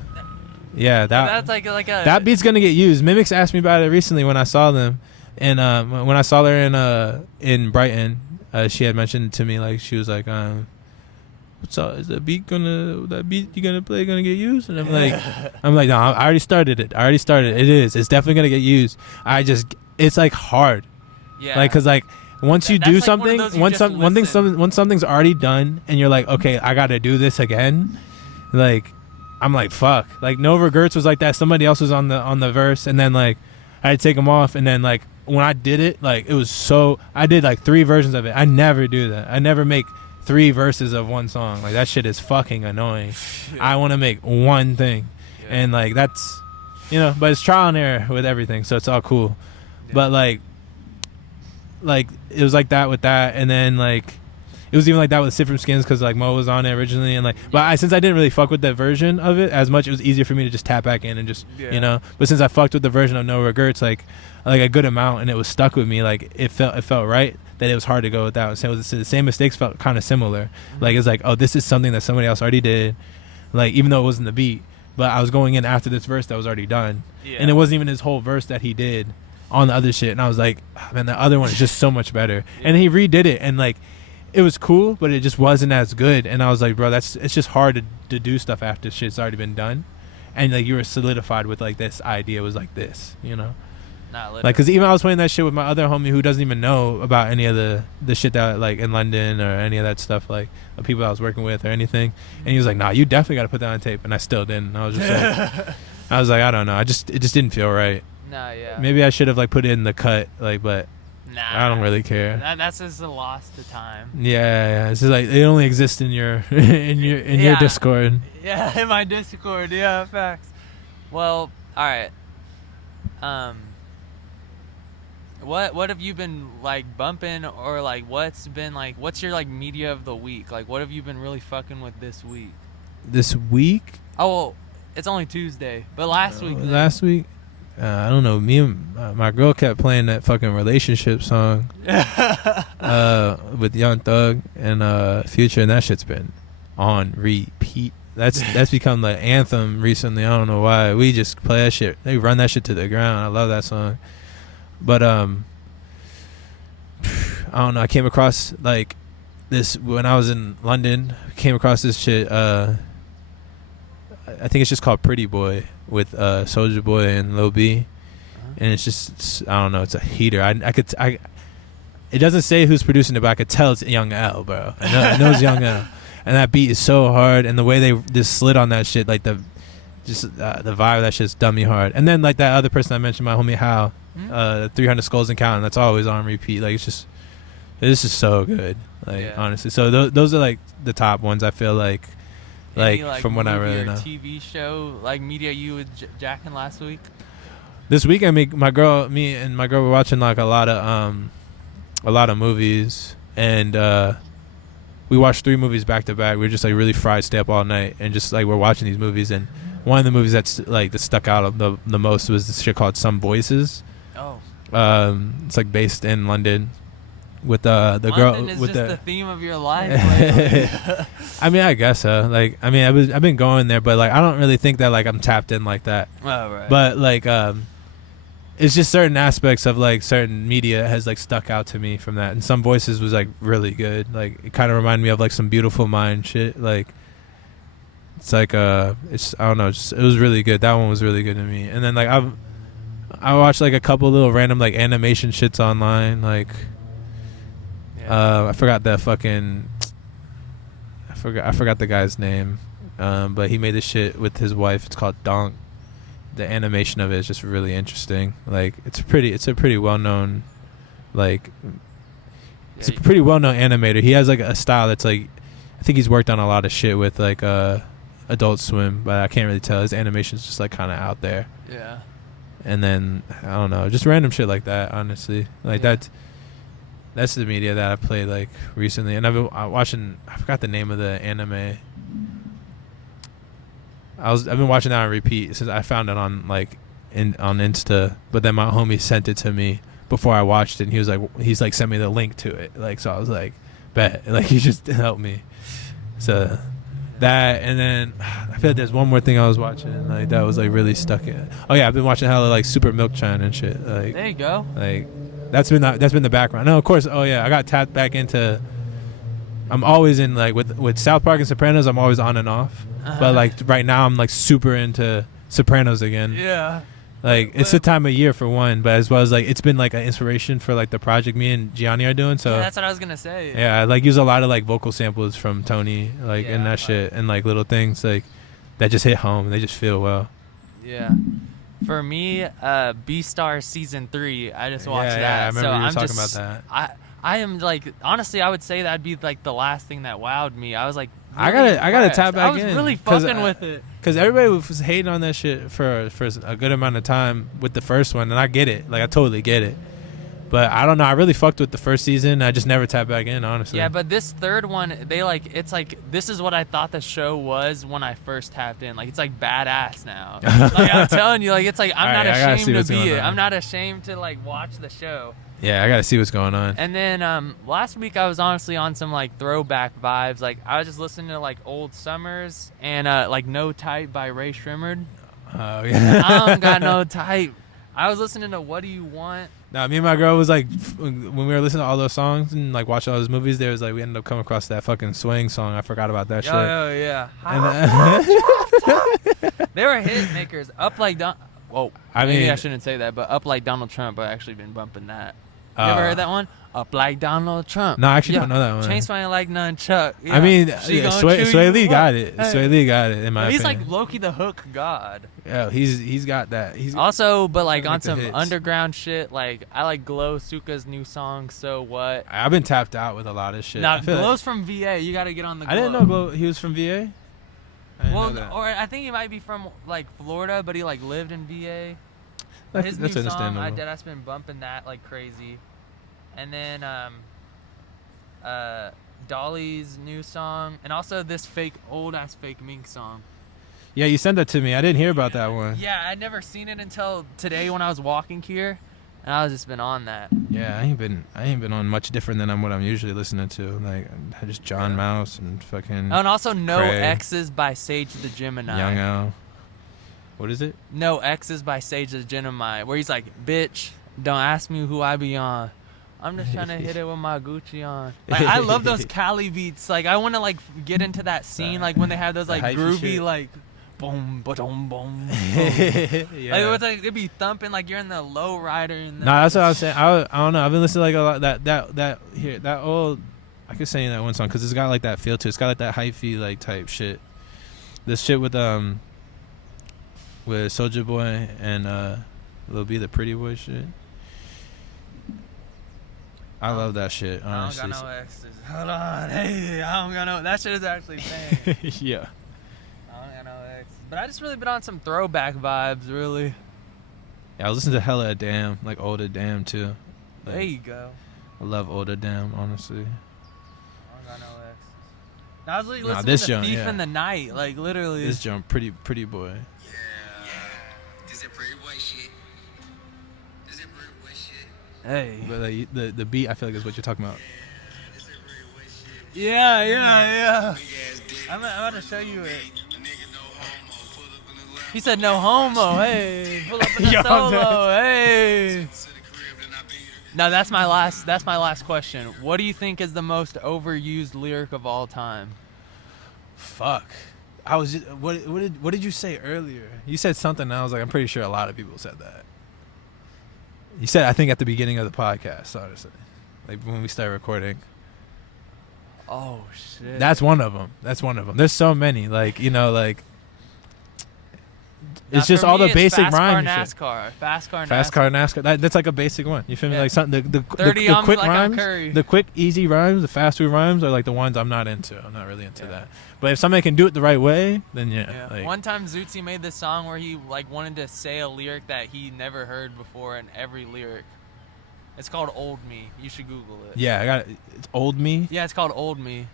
like a that beat's gonna get used. Mimics asked me about it recently when I saw them, and when I saw her in Brighton, she had mentioned to me, like she was like, so is that beat you gonna play gonna get used? And I'm like, no, I already started it. It's definitely gonna get used. It's like hard. Yeah. Like, cause like once you do something, once something's already done, and you're like, okay, I gotta do this again. Like, I'm like, fuck. Like, No Regrets was like that. Somebody else was on the verse, and then like I had to take them off, and then like when I did it, like it was so. I did like 3 versions of it. I never do that. I never make 3 verses of one song. Like that shit is fucking annoying. I want to make one thing. And like that's, but it's trial and error with everything, so it's all cool. Yeah. But like it was like that with that, and then like it was even like that with Sit From Skins because like Mo was on it originally, and like since I didn't really fuck with that version of it as much, it was easier for me to just tap back in and just But since I fucked with the version of No Regrets like a good amount, and it was stuck with me, like it felt right, that it was hard to go with that. So the same mistakes felt kind of similar. Like it's like, oh, this is something that somebody else already did, like even though it wasn't the beat, but I was going in after this verse that was already done, and it wasn't even his whole verse that he did on the other shit, and I was like, oh, man, the other one is just so much better. And he redid it, and like it was cool, but it just wasn't as good. And I was like, bro, it's just hard to do stuff after shit's already been done, and like you were solidified with like this idea was like this, like because even I was playing that shit with my other homie who doesn't even know about any of the shit that like in London or any of that stuff, like the people I was working with or anything, and he was like, nah, you definitely got to put that on tape, and I still didn't. I was just like I was like, I don't know, it just didn't feel right. Maybe I should have like put it in the cut, like, but I don't really care. That's just a loss to time. Yeah. It's just like it only exists in your your Discord. Yeah, in my Discord. Yeah, facts. Well, all right. What have you been like bumping, or like what's your like media of the week? Like what have you been really fucking with this week? This week? Oh, well, it's only Tuesday, but last week. Last week. I don't know. Me and my girl kept playing that fucking relationship song with Young Thug and Future, and that shit's been on repeat. That's become the anthem recently. I don't know why. We just play that shit. They run that shit to the ground. I love that song. But I don't know. I came across like this when I was in London. Came across this shit. I think it's just called Pretty Boy with Soulja Boy and Lil B, and it's I don't know, it's a heater. It doesn't say who's producing it, but I could tell it's Young L, bro. I know it's Young L, and that beat is so hard, and the way they just slid on that shit, like the vibe of that shit's dummy hard. And then like that other person I mentioned, my homie Hal, 300 Skulls and Counting, that's always on repeat. Like it's just so good, like honestly. So those are like the top ones I feel like. Like from what I really know. TV show like media you with jacking last week. This week, me and my girl were watching like a lot of movies, and we watched 3 movies back to back. We were just like really fried, stay up all night, and just like we're watching these movies. And one of the movies that stuck out the most was this shit called Some Voices. Oh. It's like based in London. With the girl is with just the theme of your life. I mean, I guess so. Like, I mean, I've been going there, but like, I don't really think that like I'm tapped in like that. Oh, right. But like, it's just certain aspects of like certain media has like stuck out to me from that. And Some Voices was like really good. Like, it kind of reminded me of like some Beautiful Mind shit. Like, it's like it's I don't know. It was really good. That one was really good to me. And then like I watched like a couple little random like animation shits online, like. I forgot the guy's name, but he made this shit with his wife. It's called Donk. The animation of it is just really interesting. Like it's a pretty well known, like it's a pretty well known animator. He has like a style that's like, I think he's worked on a lot of shit with like Adult Swim, but I can't really tell. His animation's just like kind of out there. Yeah. And then I don't know, just random shit like that. Honestly, like That's the media that I played like recently, and I've been watching. I forgot the name of the anime. I've been watching that on repeat since I found it on like on Insta. But then my homie sent it to me before I watched it, and he's like sent me the link to it. Like, so I was like, bet, like you just helped me. So that, and then I feel like there's one more thing I was watching like that was like really stuck in. Oh yeah, I've been watching hella like Super Milk Chan and shit. Like, there you go. Like. That's been the background. No, of course. Oh yeah, I got tapped back into. I'm always in like with South Park and Sopranos. I'm always on and off. But like right now, I'm like super into Sopranos again. Yeah. Like it's the time of year for one, but as well as like it's been like an inspiration for like the project me and Gianni are doing. So yeah, that's what I was gonna say. Yeah, I like use a lot of like vocal samples from Tony, like and that shit, and like little things like that just hit home. They just feel well. Yeah. For me, B-Star Season 3, I just watched that. Yeah, I remember so you were I'm talking about that. I am like, honestly, I would say that'd be like the last thing that wowed me. I was like really I gotta impressed. tap back in. I was really fucking with it. Because everybody was hating on that shit for a good amount of time with the first one, and I get it. Like, I totally get it. But I don't know. I really fucked with the first season. I just never tapped back in, honestly. Yeah, but this third one, it's like, this is what I thought the show was when I first tapped in. Like, it's like badass now. Like, I'm telling you, like, it's like, I'm not ashamed to be it. I'm not ashamed to, like, watch the show. Yeah, I gotta see what's going on. And then last week I was honestly on some like throwback vibes. Like I was just listening to like old Summers and like No Type by Ray Shrimmered. Oh yeah. I don't got no type. I was listening to What Do You Want? Nah, me and my girl was like, when we were listening to all those songs and like watching all those movies, there was like, we ended up coming across that fucking swing song. I forgot about that shit. Oh yeah. They were hit makers. Up Like maybe I shouldn't say that, but Up Like Donald Trump. I've actually been bumping that. You ever heard that one? Up Like Donald Trump. No, I actually don't know that one. Chain swinging like nunchuck. Yeah. I mean, Sway Lee got it. Hey. Sway Lee got it, in my He's opinion. like Loki the Hook god. Yeah, he's got that. He's also, but like on like the some hits. underground shit, like I like Glow Suka's new song, So What. I've been tapped out with a lot of shit. Now, I feel Glow's from VA. You got to get on the Glow. I didn't know Glow. He was from VA. I didn't know that. Or I think he might be from like Florida, but he like lived in VA. That's His new song, understandable. I've been bumping that like crazy. And then Dolly's new song, and also this old ass fake Mink song. Yeah, you sent that to me. I didn't hear about that one. Yeah, I'd never seen it until today when I was walking here, and I was just been on that. Yeah, I ain't been on much different than what I'm usually listening to. Like just John Mouse and fucking. Oh, and also No Cray. X's by Sage the Gemini. Young Al. What is it? No X's by Sage the Gemini, where he's like, "Bitch, don't ask me who I be on. I'm just trying to hit it with my Gucci on." Like, I love those Cali beats. Like, I want to like get into that scene, like when they have those like groovy, like boom, boom, boom. Yeah. Like, it's like it'd be thumping like you're in the low rider. Nah, that's what I was saying. I don't know. I've been listening to like a lot that old. I could sing that one song because it's got like that feel to it. It's got like that hyphy like type shit. This shit with Soulja Boy and Lil B, the Pretty Boy shit. I love that shit, honestly. I don't got no exes. Hold on. Hey, I don't got no. That shit is actually saying. Yeah. I don't got no exes. But I just really been on some throwback vibes, really. Yeah, I was listening to hella Damn, like older Damn too. Like, There you go. I love older Damn, honestly. I don't got no exes. I was really listening this to jump, Thief yeah. in the Night, like literally. This jump, pretty boy. Yeah. This is pretty boy shit. This is pretty boy shit. Hey. But like, the beat, I feel like is what you're talking about. This is pretty boy shit. Yeah. Big ass dick. I'm about to show you it. A nigga no homo. Pull up in the lap. He said no homo. Hey, pull up in the Yo, solo. Hey. To the crib, then I beat her. No, that's my last question. What do you think is the most overused lyric of all time? Fuck. I was just, what did you say earlier? You said something and I was like, I'm pretty sure a lot of people said that. You said, I think at the beginning of the podcast, honestly. Like when we started recording. Oh shit. That's one of them. There's so many. Like, you know, like it's just all the basic rhymes. Fast car, NASCAR. Fast car, NASCAR. That's like a basic one. You feel me? Yeah. Like something. The 30 quick like I'm rhymes, Curry. the quick, easy rhymes, the fast food rhymes are like the ones I'm not into. I'm not really into that. But if somebody can do it the right way, then yeah. Yeah. Like, One time Zootsie made this song where he like wanted to say a lyric that he never heard before in every lyric. It's called Old Me. You should Google it. yeah, I got it. It's old me. Yeah, it's called Old Me.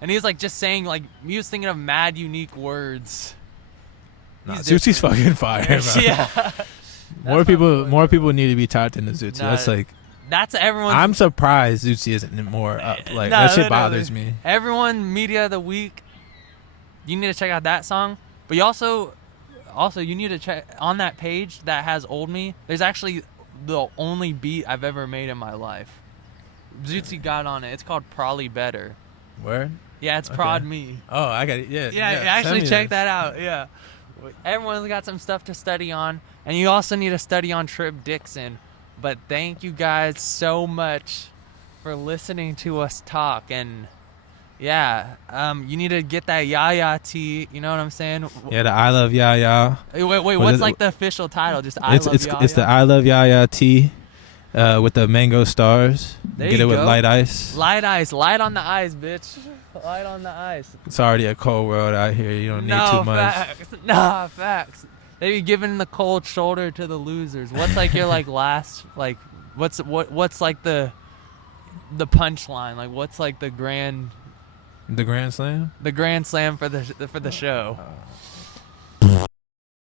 And he was like just saying like he was thinking of mad unique words. Nah, He's Zootsie's different. fucking fire, man. Yeah. More That's my boy. people need to be tapped into Zootsie. Nah, That's like, That's everyone's. I'm surprised Zootsie isn't more up. Like No, that shit literally. bothers me. Everyone media of the week. You need to check out that song, but you also you need to check on that page that has Old Me. There's actually the only beat I've ever made in my life. Zootsie got on it. It's called Probably Better. Word? Yeah, it's Okay. Prod Me. Oh, I got it. Yeah. Yeah, send actually me check this. that out. Yeah. Everyone's got some stuff to study on, and you also need to study on Trip Dixon. But thank you guys so much for listening to us talk, and yeah, you need to get that yaya tee. You know what I'm saying? Yeah, the I love Yaya. Wait, Was what's it- like the official title? Just I It's love yaya. it's the I love Yaya tee, with the mango stars. There Get you it with go. light ice. Light eyes, light on the eyes, bitch. Light on the ice. It's already a cold world out here. You don't need No too much. facts. Nah, facts. They be giving the cold shoulder to the losers. What's like your like last like what's like the punchline? Like what's like the grand The Grand Slam? slam for the show?